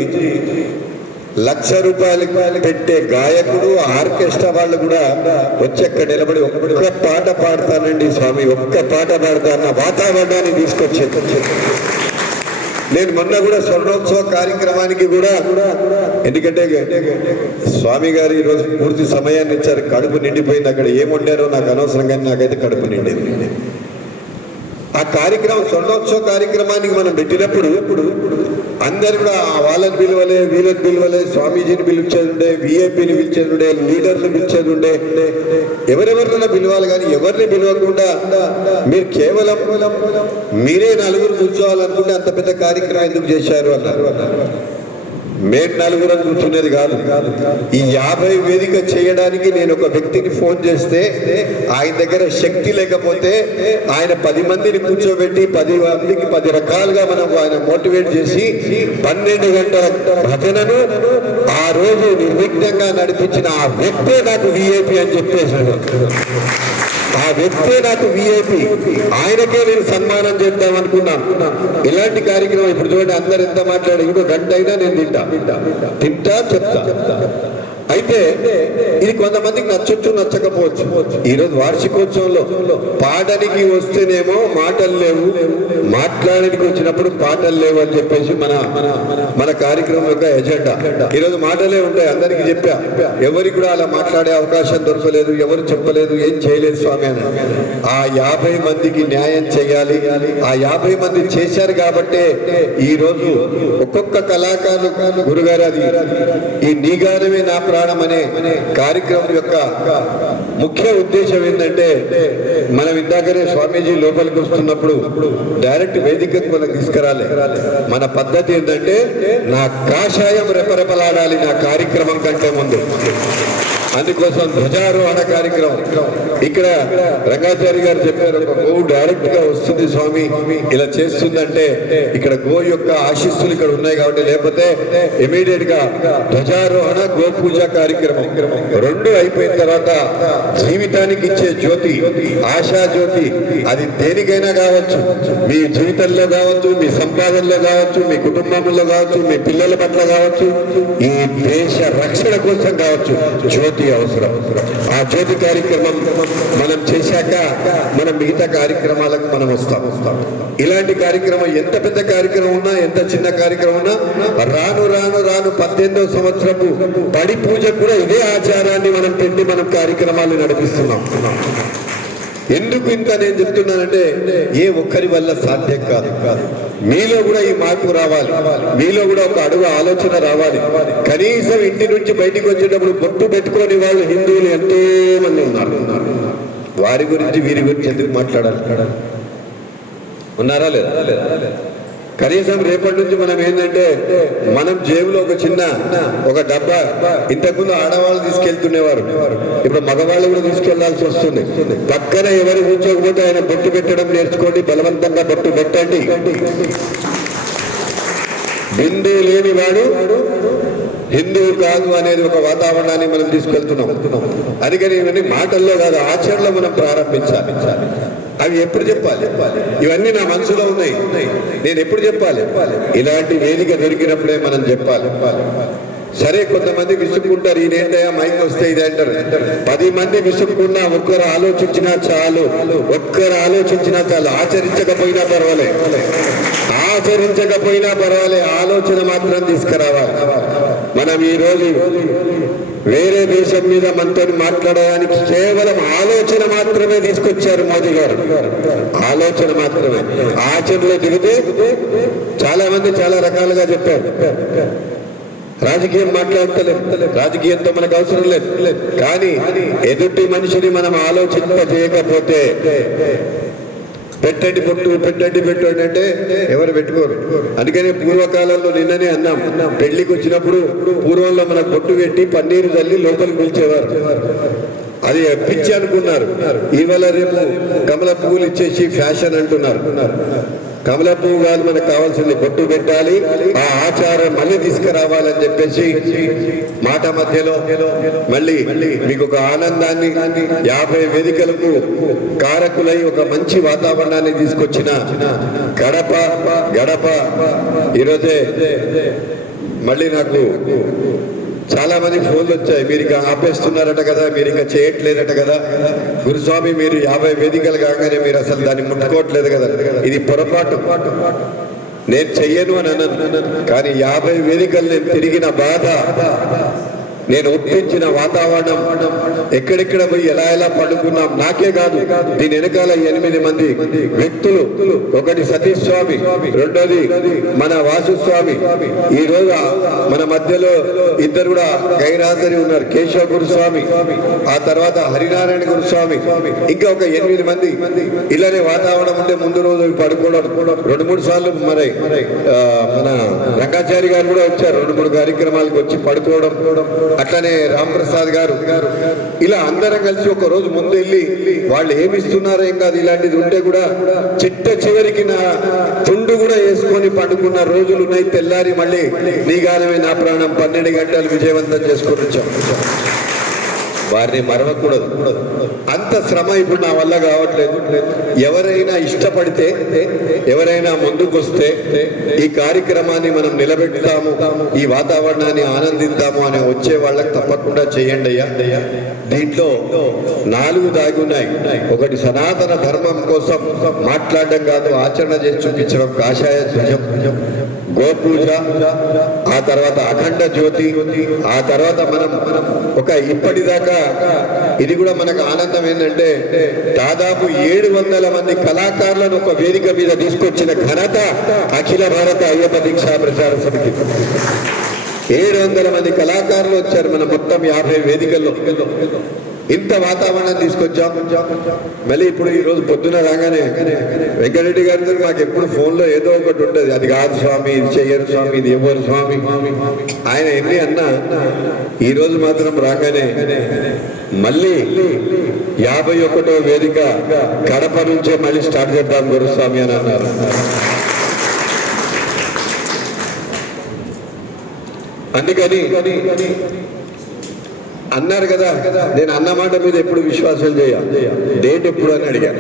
₹1,00,000 పెట్టే గాయకుడు, ఆర్కెస్ట్రా వాళ్ళు కూడా వచ్చి అక్కడ నిలబడి ఒక్క పాట పాడతానండి స్వామి, ఒక్క పాట పాడతాన్న వాతావరణాన్ని తీసుకొచ్చేది. నేను మొన్న కూడా స్వర్ణోత్సవ కార్యక్రమానికి కూడా, ఎందుకంటే స్వామి గారు ఈరోజు పూర్తి సమయాన్ని ఇచ్చారు, కడుపు నిండిపోయింది. అక్కడ ఏముండారో నాకు అనవసరం, కానీ నాకైతే కడుపు నిండింది. ఆ కార్యక్రమం స్వర్ణోత్సవ కార్యక్రమానికి మనం పెట్టినప్పుడు అందరు కూడా వాళ్ళని పిలవలే, వీళ్ళని పిలవలే, స్వామీజీని పిలిచేది, విఐపిని పిలిచేది, లీడర్ని పిలిచేది, ఎవరెవరినైనా పిలవాలి. కానీ ఎవరిని పిలవకుండా మీరు కేవలం మీరే 4 కూర్చోవాలనుకుంటే అంత పెద్ద కార్యక్రమం ఎందుకు చేశారు అన్నారు. మేము 4 కూర్చునేది కాదు. ఈ 50 వేదిక చేయడానికి నేను ఒక వ్యక్తికి ఫోన్ చేస్తే ఆయన దగ్గర శక్తి లేకపోతే ఆయన 10 మందిని కూర్చోబెట్టి 10 మందికి 10 రకాలుగా మనం ఆయన మోటివేట్ చేసి 12 గంటల భజనను ఆ రోజు నిర్విఘ్నంగా నడిపించిన ఆ వ్యక్తే నాకు విఐపి అని చెప్పేసాడు. ఆ వ్యక్తే నాకు విఐపి. ఆయనకే నేను సన్మానం చేద్దాం అనుకున్నాను. ఇలాంటి కార్యక్రమం ఇప్పుడు చూడండి, అందరు ఎంత మాట్లాడి ఇప్పుడు గంట అయినా నేను తింటా చెప్తా. అయితే ఇది కొంతమందికి నచ్చొచ్చు, నచ్చకపోవచ్చు. ఈరోజు వార్షికోత్సవంలో పాడనికి వస్తేనేమో మాటలు లేవు, మాట్లాడడానికి వచ్చినప్పుడు పాటలు లేవు అని చెప్పేసి మన కార్యక్రమం యొక్క ఎజెండా. ఈరోజు మాటలే ఉంటాయి, అందరికీ చెప్పా. ఎవరికి కూడా అలా మాట్లాడే అవకాశం దొరకలేదు, ఎవరు చెప్పలేదు, ఏం చేయలేదు స్వామి అని. ఆ 50 మందికి న్యాయం చేయాలి. ఆ 50 మంది చేశారు కాబట్టే ఈరోజు ఒక్కొక్క కళాకారులు గురుగారు అది ఈ నీగానమే నా ప్రాణం అనే కార్యక్రమం యొక్క ముఖ్య ఉద్దేశం ఏంటంటే, మనం ఇందాకనే స్వామీజీ లోపలికి వస్తున్నప్పుడు డైరెక్ట్ వేదికకు మనం తీసుకురాలి. మన పద్ధతి ఏంటంటే నా కాషాయం రెపరెపలాడాలి నా కార్యక్రమం కంటే ముందు. అందుకోసం ధ్వజారోహణ కార్యక్రమం ఇక్కడ రంగాచారి గారు చెప్పారు, ఒక గోవు డైరెక్ట్ గా వస్తుంది స్వామి, ఇలా చేస్తుందంటే ఇక్కడ గో యొక్క ఆశీస్సులు ఇక్కడ ఉన్నాయి కాబట్టి, లేకపోతే ఇమీడియట్ గా ధ్వజారోహణ గో పూజ కార్యక్రమం 2 అయిపోయిన తర్వాత జీవితానికి ఇచ్చే జ్యోతి, ఆశా జ్యోతి, అది దేనికైనా కావచ్చు, మీ జీవితంలో కావచ్చు, మీ సంపాదనలో కావచ్చు, మీ కుటుంబంలో కావచ్చు, మీ పిల్లల పట్ల కావచ్చు, ఈ దేశ రక్షణ కోసం కావచ్చు, జ్యోతి అవసరం. ఆ జ్యోతి కార్యక్రమం మనం చేశాక మనం మిగతా కార్యక్రమాలకు మనం వస్తాం. ఇలాంటి కార్యక్రమం ఎంత పెద్ద కార్యక్రమం ఉన్నా, ఎంత చిన్న కార్యక్రమం ఉన్నా, రాను 18వ సంవత్సరపు పడి పూజ కూడా ఇదే ఆచారాన్ని మనం పెట్టి మనం కార్యక్రమాలు నడిపిస్తున్నాం. ఎందుకు ఇంత నేను చెప్తున్నానంటే, ఏ ఒక్కరి వల్ల సాధ్యం కాదు. మీలో కూడా ఈ మార్పు రావాలి, మీలో కూడా ఒక అడుగు ఆలోచన రావాలి. కనీసం ఇంటి నుంచి బయటికి వచ్చేటప్పుడు బొట్టు పెట్టుకొని వాళ్ళు హిందువులు ఎంతో మంది ఉన్నారు. వారి గురించి వీరి గురించి ఎందుకు మాట్లాడాలి? ఉన్నారా లేదా? కనీసం రేపటి నుంచి మనం ఏంటంటే, మనం జేబులో ఒక డబ్బా, ఇంతకుముందు ఆడవాళ్ళు తీసుకెళ్తుండేవారు, ఇప్పుడు మగవాళ్ళు కూడా తీసుకెళ్లాల్సి వస్తుంది. పక్కన ఎవరు కూర్చోకపోతే ఆయన బొట్టు పెట్టడం నేర్చుకోండి, బలవంతంగా బొట్టు పెట్టండి. బిందు లేని వాడు హిందువు కాదు అనేది ఒక వాతావరణాన్ని మనం తీసుకెళ్తున్నాం. అందుకని ఇవన్నీ మాటల్లో కాదు, ఆచరణలో మనం ప్రారంభించాలి. అవి ఎప్పుడు చెప్పాలి? ఇవన్నీ నా మనసులో ఉన్నాయి, నేను ఎప్పుడు చెప్పాలి? ఇలాంటి వేదిక దొరికినప్పుడే మనం చెప్పాలి. సరే, కొంతమంది విసుక్కుంటారు, ఈయనేంటయా మైక్ వస్తే ఇది అంటారు. 10 మంది విసుక్కున్నా ఒక్కరు ఆలోచించినా చాలు, ఆచరించకపోయినా పర్వాలే, ఆలోచన మాత్రం తీసుకురావాలి. మనం ఈరోజు వేరే దేశం మీద మనతో మాట్లాడడానికి కేవలం ఆలోచన మాత్రమే తీసుకొచ్చారు మోదీ గారు, ఆలోచన మాత్రమే. ఆచరణలో దిగితే చాలా మంది చాలా రకాలుగా చెప్పారు. రాజకీయం మాట్లాడతలేదు, రాజకీయంతో మనకు అవసరం లేదు. కానీ ఎదుటి మనిషిని మనం ఆలోచింపజేయకపోతే పెట్టండి బొట్టు అంటే ఎవరు పెట్టుకోరు. అందుకని పూర్వకాలంలో నిన్ననే అన్నాం, పెళ్లికి వచ్చినప్పుడు పూర్వంలో మనకు బొట్టు పెట్టి పన్నీరు తల్లి లోపలికి పిలిచేవారు. అది పిచ్చి అనుకున్నారు. ఇవాళ రేపు కమల పువ్వులు ఇచ్చేసి ఫ్యాషన్ అంటున్నారు. కమల పువ్వు కాదు, మనకు కావాల్సింది బొట్టు పెట్టాలి, ఆ ఆచారం మళ్ళీ తీసుకురావాలని చెప్పేసి మాట మధ్యలో మళ్ళీ మీకు ఒక ఆనందాన్ని 50 వేదికలకు కారకులై ఒక మంచి వాతావరణాన్ని తీసుకొచ్చిన గడప ఈరోజే మళ్ళీ నాకు చాలా మంది ఫోన్లు వచ్చాయి, మీరు ఇంకా ఆపేస్తున్నారట కదా, మీరు ఇంకా చేయట్లేదట కదా గురుస్వామి, మీరు 50 వేదికలు కాగానే మీరు అసలు దాన్ని ముట్టుకోవట్లేదు కదా, ఇది పొరపాటు, నేను చెయ్యను అని అన్నాను. కానీ 50 వేదికలు నేను తిరిగిన బాధ, నేను ఒప్పించిన వాతావరణం, ఎక్కడెక్కడ పోయి ఎలా పడుకున్నాం, నాకే కాదు దీని వెనకాల 8 మంది వ్యక్తులు, ఒకటి సతీష్ స్వామి, రెండోది మన వాసు స్వామి, ఈ రోజు మన మధ్యలో ఇద్దరు కూడా గైరాజరి ఉన్నారు, కేశవ గురుస్వామి, ఆ తర్వాత హరినారాయణ గురుస్వామి, ఇంకా ఒక 8 మంది. ఇలానే వాతావరణం ఉంటే ముందు రోజు పడుకోవడం 2-3 సార్లు మన రంగాచారి గారు కూడా వచ్చారు, 2-3 కార్యక్రమాలకు వచ్చి పడుకోవడం. అట్లనే రాంప్రసాద్ గారు, ఇలా అందరం కలిసి ఒక రోజు ముందు వెళ్ళి వాళ్ళు ఏమిస్తున్నారో ఏం కాదు, ఇలాంటిది ఉంటే కూడా చిట్ట చివరికి నా తుండు కూడా వేసుకొని పండుకున్న రోజులు ఉన్నాయి. తెల్లారి మళ్ళీ నీ గానమే నా ప్రాణం 12 గంటలు విజయవంతం చేసుకొని వచ్చాం. వారిని మరవకూడదు, అంత శ్రమ ఇప్పుడు నా వల్ల కావట్లేదు. ఎవరైనా ఇష్టపడితే, ఎవరైనా ముందుకొస్తే ఈ కార్యక్రమాన్ని మనం నిలబెడతాము, ఈ వాతావరణాన్ని ఆనందిద్దాము అని వచ్చే వాళ్ళకి తప్పకుండా చేయండి అయ్యా. దీంట్లో 4 దాగి ఉన్నాయి. ఒకటి సనాతన ధర్మం కోసం మాట్లాడడం కాదు, ఆచరణ చేసి చూపించడం, కాషాయ ధ్వజం, గోపూజ, ఆ తర్వాత అఖండ జ్యోతి, ఆ తర్వాత మనం ఒక ఇప్పటిదాకా ఇది కూడా మనకు ఆనందం ఏంటంటే దాదాపు 700 మంది కళాకారులను ఒక వేదిక మీద తీసుకొచ్చిన ఘనత అఖిల భారత అయ్యప్ప దీక్షా ప్రచార సమితి. 700 మంది కళాకారులు వచ్చారు మన మొత్తం 50 వేదికల్లో. ఇంత వాతావరణం తీసుకొచ్చాం. మళ్ళీ ఇప్పుడు ఈరోజు పొద్దున రాగానే వెంకటరెడ్డి గారితో మాకు ఎప్పుడు ఫోన్లో ఏదో ఒకటి ఉంటుంది, అది కాదు స్వామి, ఇది చెయ్యరు స్వామి, ఇది ఎవరు స్వామి, ఆయన ఎన్ని అన్నా ఈరోజు మాత్రం రాగానే మళ్ళీ 51వ వేదిక కడప నుంచే మళ్ళీ స్టార్ట్ చేద్దాం గురుస్వామి అని అన్నారు. అందుకని అన్నారు కదా, నేను అన్నమాట మీద ఎప్పుడు విశ్వాసం చేయాలి, డేట్ ఎప్పుడు అని అడిగాను.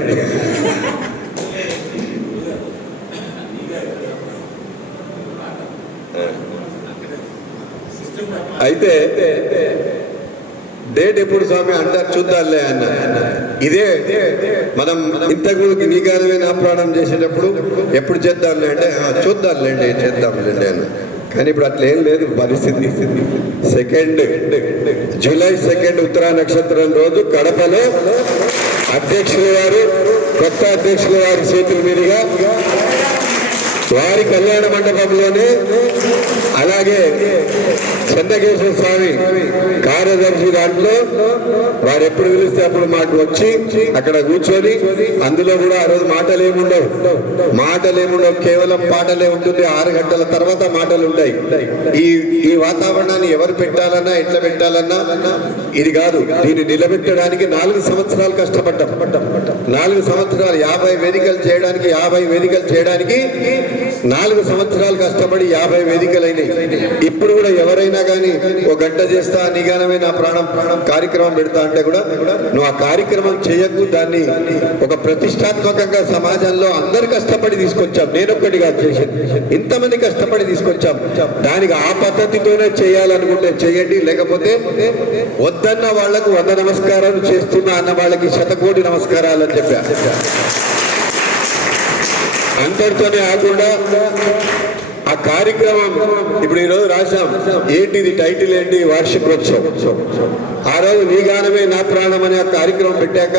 అయితే డేట్ ఎప్పుడు స్వామి అంటారు, చూద్దాంలే అన్న. ఇదే మనం ఇంతకు నీ గానమే నా ప్రాణం చేసేటప్పుడు ఎప్పుడు చేద్దాంలే అంటే చూద్దాంలేండి, చేద్దాంలేండి అన్న. కానీ ఇప్పుడు అట్లా ఏం లేదు పరిస్థితి. జూలై 2 ఉత్తరా నక్షత్రం రోజు కడపలో అధ్యక్షుల వారు, కొత్త అధ్యక్షుల వారి చేతుల మీదుగా వారి కళ్యాణ మండపంలోనే, అలాగే చంద్రకేశ్వర స్వామి కార్యదర్శి దాంట్లో వారు ఎప్పుడు పిలిస్తే అప్పుడు మాకు వచ్చి అక్కడ కూర్చొని, అందులో కూడా ఆ రోజు మాటలేముండవు, కేవలం పాటలే ఉంటుంది. 6 గంటల తర్వాత మాటలు ఉంటాయి. ఈ వాతావరణాన్ని ఎవరు పెట్టాలన్నా, ఎట్లా పెట్టాలన్నా ఇది కాదు, దీన్ని నిలబెట్టడానికి 4 సంవత్సరాలు కష్టపడ్డాం. 4 సంవత్సరాలు 50 వేదికలు చేయడానికి 4 సంవత్సరాలు కష్టపడి 50 వేదికలైనాయి. ఇప్పుడు కూడా ఎవరైనా కానీ ఒక గంట చేస్తా, నిగానమే నా ప్రాణం కార్యక్రమం పెడతా అంటే కూడా నువ్వు ఆ కార్యక్రమం చేయకు, దాన్ని ఒక ప్రతిష్టాత్మకంగా సమాజంలో అందరు కష్టపడి తీసుకొచ్చాం, నేనొక్కటి కాదు చేసింది, ఇంతమంది కష్టపడి తీసుకొచ్చాం. దానికి ఆ పద్ధతితోనే చేయాలనుకుంటే చేయండి, లేకపోతే వద్దన్న వాళ్లకు 100 నమస్కారాలు, చేస్తున్నా అన్న వాళ్ళకి 100 కోటి నమస్కారాలు అని చెప్పా. అంతటితోనే ఆకుండా ఆ కార్యక్రమం ఇప్పుడు ఈరోజు రాశాం, ఏంటిది టైటిల్ ఏంటి, వార్షికోత్సవం. ఆ రోజు నీ గానమే నా ప్రాణం అనే ఆ కార్యక్రమం పెట్టాక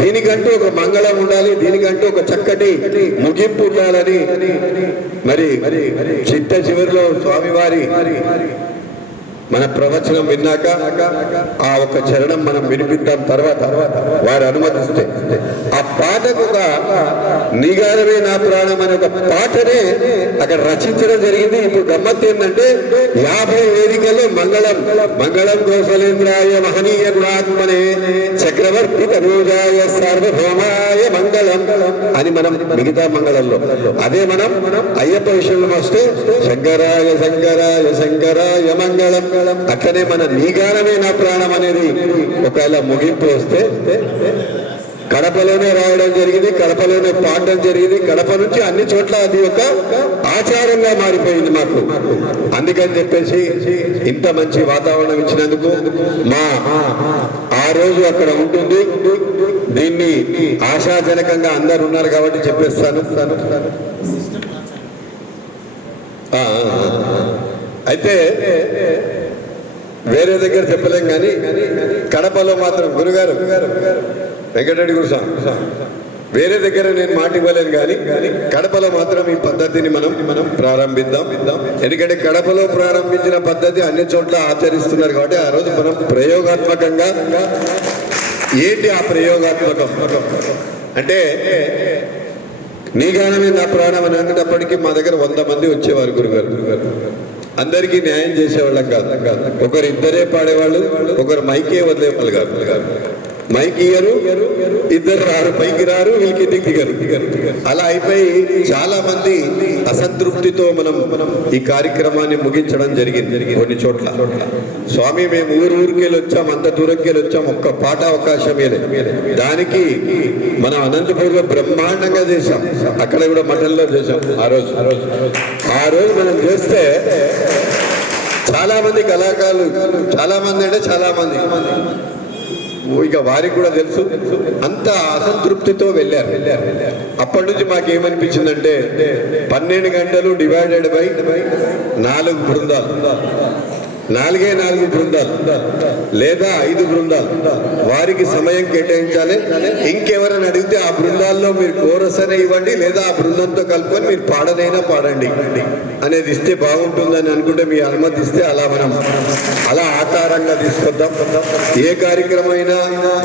దీనికంటూ ఒక మంగళం ఉండాలి, దీనికంటూ ఒక చక్కటి ముగింపు ఉండాలని మరి చిట్ట చివరిలో స్వామివారి మన ప్రవచనం విన్నాక ఆ ఒక చరణం మనం వినిపిద్దాం. తర్వాత వారు అనుమతిస్తే ఆ పాటకు ఒక నీగారమే నా ప్రాణం అనే ఒక పాటనే అక్కడ రచించడం జరిగింది. ఇప్పుడు గమ్మత్తు ఏంటంటే 50 వేదికల్లో మంగళం కౌశలేంద్రాయ మహనీయ గుణాత్మనే చక్రవర్తి తనూజాయ సార్వభౌమాయ మంగళం అని మనం మిగతా మంగళంలో అదే మనం అయ్యప్ప విషయంలో వస్తే శంకరాయ శంకరాయ శంకరాయ మంగళం. అట్లనే మన నీగానమే నా ప్రాణం అనేది ఒకవేళ ముగింపు వస్తే కడపలోనే రాయడం జరిగింది, కడపలోనే పాడడం జరిగింది. కడప నుంచి అన్ని చోట్ల అది ఒక ఆచారంగా మారిపోయింది మాకు. అందుకని చెప్పేసి ఇంత మంచి వాతావరణం ఇచ్చినందుకు మా ఆ రోజు అక్కడ ఉంటుంది. దీన్ని ఆశాజనకంగా అందరు ఉన్నారు కాబట్టి చెప్పేస్తాను. అయితే వేరే దగ్గర చెప్పలేం కానీ కడపలో మాత్రం గురుగారు వెంకటరెడ్డి గురుస్వామి వేరే దగ్గర నేను మాట ఇవ్వలేను కానీ కడపలో మాత్రం ఈ పద్ధతిని మనం ప్రారంభిద్దాం. ఎందుకంటే కడపలో ప్రారంభించిన పద్ధతి అన్ని చోట్ల ఆచరిస్తున్నారు కాబట్టి ఆ రోజు మనం ప్రయోగాత్మకంగా ఏంటి ఆ ప్రయోగాత్మకం అంటే నీగానమే నా ప్రాణం అని అనేటప్పటికీ మా దగ్గర 100 మంది వచ్చేవారు గురుగారు. అందరికీ న్యాయం చేసేవాళ్ళం కాదు. ఒకరు ఇద్దరే పాడేవాళ్ళు, ఒకరు మైకే వదిలేవాళ్ళు కాదు. మైక్ ఇయ్యరు, ఇద్దరు రారు, పైకి రారు, వీళ్ళకి దిగారు. అలా అయిపోయి చాలా మంది అసంతృప్తితో మనం ఈ కార్యక్రమాన్ని ముగించడం జరిగింది. కొన్ని చోట్ల స్వామి మేము ఊరికెళ్ళి వచ్చాం, అంత దూరంకెళ్ళి వచ్చాం, ఒక్క పాట అవకాశం దానికి మనం అనంతపూర్లో బ్రహ్మాండంగా చేశాం. అక్కడ కూడా మఠంలో చేశాం. ఆ రోజు మనం చేస్తే చాలా మంది కళాకారులు, చాలా మంది ఇక వారికి కూడా తెలుసు, అంత అసంతృప్తితో వెళ్ళారు. అప్పటి నుంచి మాకేమనిపించిందంటే 12 గంటలు డివైడెడ్ బై 4 బృందాలు, 4 బృందాలు లేదా 5 బృందాలు వారికి సమయం కేటాయించాలి. ఇంకెవరైనా అడిగితే ఆ బృందాల్లో మీరు కోరస్ అనే ఇవ్వండి, లేదా ఆ బృందంతో కలుపుకొని మీరు పాడనైనా పాడండి అనేది ఇస్తే బాగుంటుందని అనుకుంటే మీ అనుమతి ఇస్తే అలా ఆకారంగా తీసుకొద్దాం. ఏ కార్యక్రమం అయినా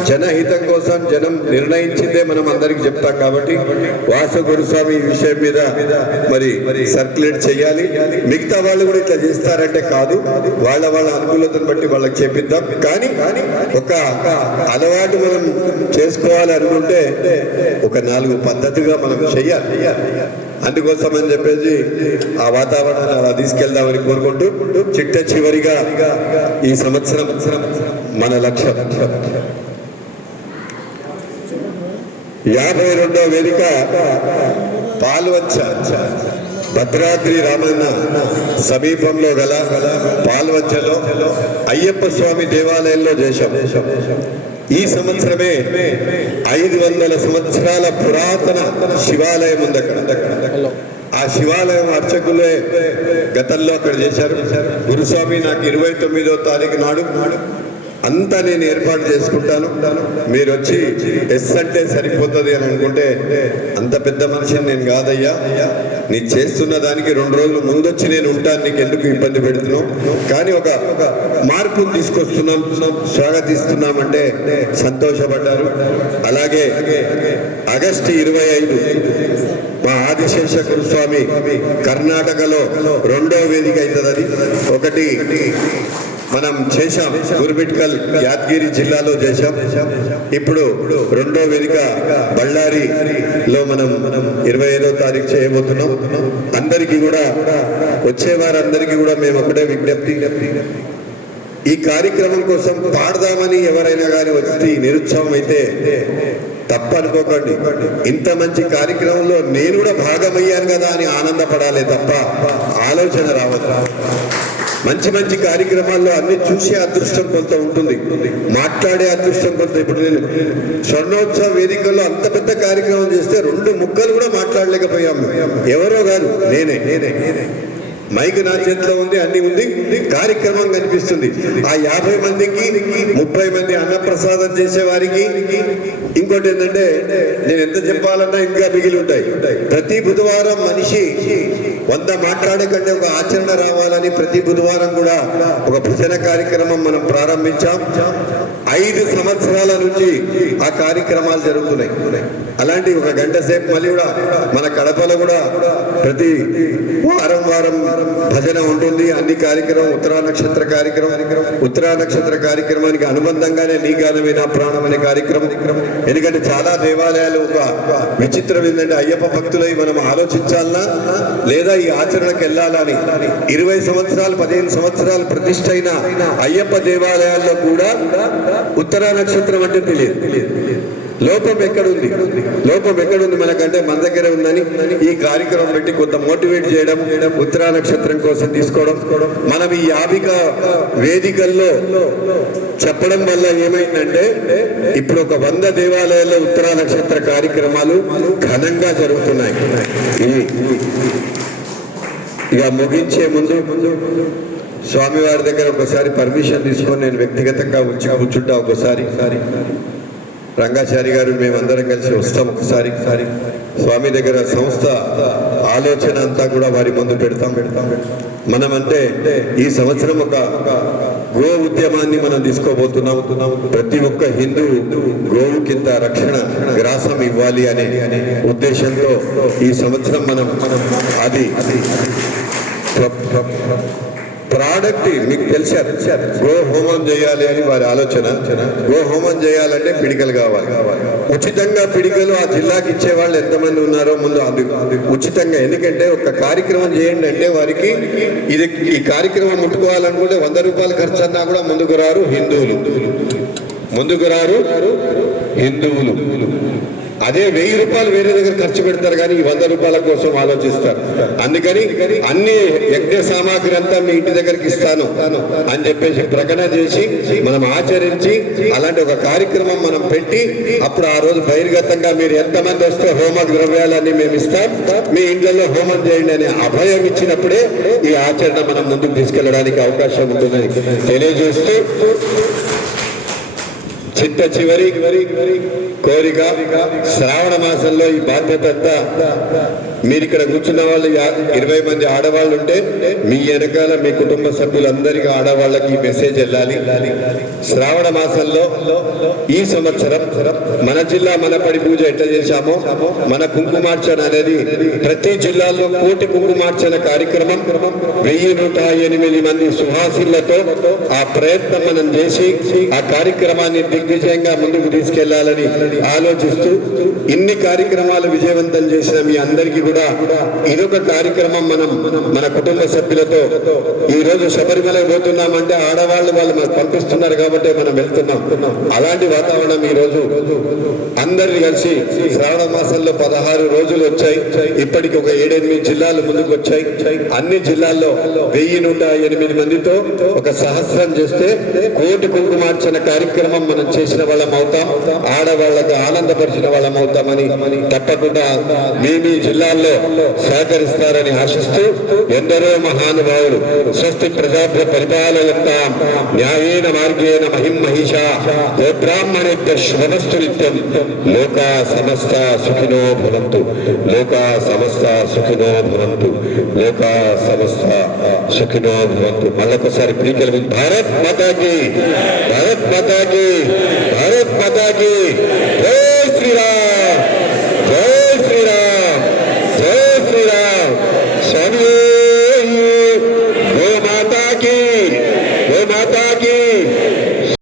జనహితం కోసం జనం నిర్ణయించిందే మనం అందరికి చెప్తాం కాబట్టి వాసు గురుస్వామి ఈ విషయం మీద మరి సర్క్యులేట్ చేయాలి. మిగతా వాళ్ళు కూడా ఇట్లా చేస్తారంటే కాదు, వాళ్ళ అనుకూలతను బట్టి వాళ్ళకి చేపిద్దాం. కానీ ఒక అలవాటు మనం చేసుకోవాలి అనుకుంటే ఒక 4 పద్ధతిగా మనం చెయ్యాలి. అందుకోసం అని చెప్పేసి ఆ వాతావరణాన్ని అలా తీసుకెళ్దామని కోరుకుంటూ చిట్ట చివరిగా ఈ సంవత్సరం మన లక్ష్యం 52వ వేదిక పాల్వంచ భద్రాద్రి రామన్న సమీపంలో గల పాల్వంచలో అయ్యప్ప స్వామి దేవాలయంలో చేశాం. ఈ సంవత్సరమే 500 సంవత్సరాల పురాతన శివాలయం ఉంది అక్కడ. ఆ శివాలయం అర్చకులే గతంలో అక్కడ చేశారు. గురుస్వామి నాకు 29వ తారీఖు నాడు అంతా నేను ఏర్పాటు చేసుకుంటాను, మీరు వచ్చి ఎస్ అంటే సరిపోతుంది అని అనుకుంటే అంత పెద్ద మనిషిని నేను కాదయ్యా, నీ చేస్తున్న దానికి 2 రోజులు ముందొచ్చి నేను ఉంటాను, నీకు ఎందుకు ఇబ్బంది పెడుతున్నావు, కానీ ఒక మార్పును తీసుకొస్తున్నాం, స్వాగతిస్తున్నామంటే సంతోషపడ్డారు. అలాగే ఆగస్టు 25 మా ఆదిశేష గురుస్వామి కర్ణాటకలో 2వ వేదిక అవుతుంది. అది ఒకటి మనం చేశాం, గురుబిట్కల్ యాదగిరి జిల్లాలో చేశాం. ఇప్పుడు 2వ వేదిక బళ్ళారిలో మనం 25వ తారీఖు చేయబోతున్నాం. అందరికీ కూడా వచ్చే వారందరికీ కూడా మేము ఒకటే విజ్ఞప్తి, ఈ కార్యక్రమం కోసం పాడదామని ఎవరైనా కానీ వచ్చి నిరుత్సాహం అయితే తప్పనుకోకండి. ఇంత మంచి కార్యక్రమంలో నేను కూడా భాగమయ్యాను కదా అని ఆనందపడాలి తప్ప ఆలోచన రావద్దు. మంచి కార్యక్రమాల్లో అన్ని చూసే అదృష్టం కొంత ఉంటుంది, మాట్లాడే అదృష్టం కొంత. ఇప్పుడు నేను స్వర్ణోత్సవ వేదికల్లో అంత పెద్ద కార్యక్రమం చేస్తే 2 ముక్కలు కూడా మాట్లాడలేకపోయాము. ఎవరో కాదు, నేనే. మైక్ నా చేతిలో ఉంది, అన్ని ఉంది, కార్యక్రమం కనిపిస్తుంది. ఆ 50 మందికి 30 మంది అన్నప్రసాదం చేసే వారికి ఇంకోటి ఏంటంటే నేను ఎంత చెప్పాలన్నా ఇంకా మిగిలి ఉంటాయి. ప్రతి బుధవారం మనిషి 100 మాట్లాడే కంటే ఒక ఆచరణ రావాలని ప్రతి బుధవారం కూడా ఒక భజన కార్యక్రమం మనం ప్రారంభించాం. 5 సంవత్సరాల నుంచి ఆ కార్యక్రమాలు జరుగుతున్నాయి. అలాంటి ఒక గంట సేపు మళ్ళీ కూడా మన కడపలో కూడా ప్రతి వారం భజన ఉంటుంది. అన్ని కార్యక్రమం ఉత్తరా నక్షత్ర కార్యక్రమానికి అనుబంధంగానే నీ గానమే నా ప్రాణం అనే కార్యక్రమం. ఎందుకంటే చాలా దేవాలయాలు ఒక విచిత్రం ఏంటంటే అయ్యప్ప భక్తులై మనం ఆలోచించాలన్నా లేదా ఈ ఆచరణకు వెళ్ళాలని 20 సంవత్సరాలు 15 సంవత్సరాలు ప్రతిష్ఠ అయిన అయ్యప్ప దేవాలయాల్లో కూడా ఉత్తరా నక్షత్రం అంటే తెలియదు. లోపం ఎక్కడుంది మనకంటే మన దగ్గరే ఉందని ఈ కార్యక్రమం పెట్టి కొంత మోటివేట్ చేయడం, ఉత్తరా నక్షత్రం కోసం తీసుకోవడం, మనం ఈ యాభిక వేదికల్లో చెప్పడం వల్ల ఏమైందంటే ఇప్పుడు ఒక 100 దేవాలయాల్లో ఉత్తరా నక్షత్ర కార్యక్రమాలు ఘనంగా జరుగుతున్నాయి. ఇక ముగించే ముందు స్వామివారి దగ్గర ఒకసారి పర్మిషన్ తీసుకొని నేను వ్యక్తిగతంగా కూర్చుంటా. ఒకసారి రంగాచారి గారు మేమందరం కలిసి వస్తాం. ఒకసారి స్వామి దగ్గర సంస్థ ఆలోచన అంతా కూడా వారి ముందు పెడతాం. మనమంటే ఈ సంవత్సరం ఒక గో ఉద్యమాన్ని మనం తీసుకోబోతున్నాం. ప్రతి ఒక్క హిందూ గోవు కింద రక్షణ గ్రాసం ఇవ్వాలి అనే ఉద్దేశంతో ఈ సంవత్సరం మనం అది ప్రోడక్ట్ మీకు తెలిసారు. గో హోమం చేయాలి అని వారి ఆలోచన. గో హోమం చేయాలంటే పిడికలు కావాలి. ఉచితంగా పిడికలు ఆ జిల్లాకి ఇచ్చే వాళ్ళు ఎంతమంది ఉన్నారో ముందు అది ఉచితంగా. ఎందుకంటే ఒక కార్యక్రమం చేయండి అంటే వారికి ఈ కార్యక్రమం ముట్టుకోవాలనుకుంటే 100 రూపాయలు ఖర్చు అన్నా కూడా ముందుకు రారు హిందువులు. అదే 1000 రూపాయలు వేరే దగ్గర ఖర్చు పెడతారు కానీ ఈ 100 రూపాయల కోసం ఆలోచిస్తారు. అందుకని అన్ని యజ్ఞ సామాగ్రి అంతా మీ ఇంటి దగ్గరికి ఇస్తాను అని చెప్పేసి ప్రకటన చేసి మనం ఆచరించి అలాంటి ఒక కార్యక్రమం మనం పెట్టి అప్పుడు ఆ రోజు బహిర్గతంగా మీరు ఎంతమంది వస్తే హోమ ద్రవ్యాలన్నీ మేము ఇస్తాం, మీ ఇంట్లో హోమం చేయండి అనే అభయం ఇచ్చినప్పుడే ఈ ఆచరణ మనం ముందుకు తీసుకెళ్ళడానికి అవకాశం ఉంటుందని తెలియజేస్తూ చివరి కోరిక, శ్రావణ మాసంలో ఈ బాధ్యత అంతా మీరు ఇక్కడ కూర్చున్న వాళ్ళు 20 మంది ఆడవాళ్ళు ఉంటే మీ వెనకాల మీ కుటుంబ సభ్యులందరికీ ఆడవాళ్ళకి ఈ మెసేజ్ వెళ్ళాలి. శ్రావణ మాసంలో ఈ సంవత్సరం మన జిల్లా మన పడి పూజ ఎట్లా చేశామో మన కుంకుమార్చన అనేది ప్రతి జిల్లాలో కోటి కుంకుమార్చన కార్యక్రమం 1108 మంది సుహాసిలతో ఆ ప్రయత్నం మనం చేసి ఆ కార్యక్రమాన్ని దిగ్విజయంగా ముందుకు తీసుకెళ్లాలని ఆలోచిస్తూ ఇన్ని కార్యక్రమాలు విజయవంతం చేసిన మీ అందరికీ కూడా ఇదొక కార్యక్రమం. మనం మన కుటుంబ సభ్యులతో ఈ రోజు శబరిమల పోతున్నామంటే ఆడవాళ్ళు వాళ్ళు మనకు పంపిస్తున్నారు కాబట్టి మనం వెళ్తున్నాం. అలాంటి వాతావరణం ఈ రోజు అందరిని కలిసి శ్రావణ మాసంలో 16 రోజులు వచ్చాయి. ఇప్పటికి ఒక 7-8 జిల్లాలు ముందుకు వచ్చాయి. అన్ని జిల్లాల్లో 1108 మందితో ఒక సహస్రం చేస్తే కోటి కుంకుమార్చన కార్యక్రమం మనం చేసిన వాళ్ళం అవుతాం. ఆడవాళ్లకు ఆనందపరిచిన వాళ్ళం అవుతామని తప్పకుండా మీ జిల్లాల్లో సహకరిస్తారని ఆశిస్తూ ఎందరో మహానుభావులు స్వస్తి ప్రజాభ్య పరిపాలయంతాం న్యాయేన మార్గేణ మహిం మహిషా గోబ్రాహ్మణేభ్య శుభమస్తు నిత్యం లోకా సమస్త సుఖినో భవంతు. లోకా సమస్త సుఖినో భవంతు. లోకా సమస్త సుఖినో భవంతు. మళ్ళొకసారి ప్రీకలు భారత్ మాతాకి, భారత్ మాతాకి.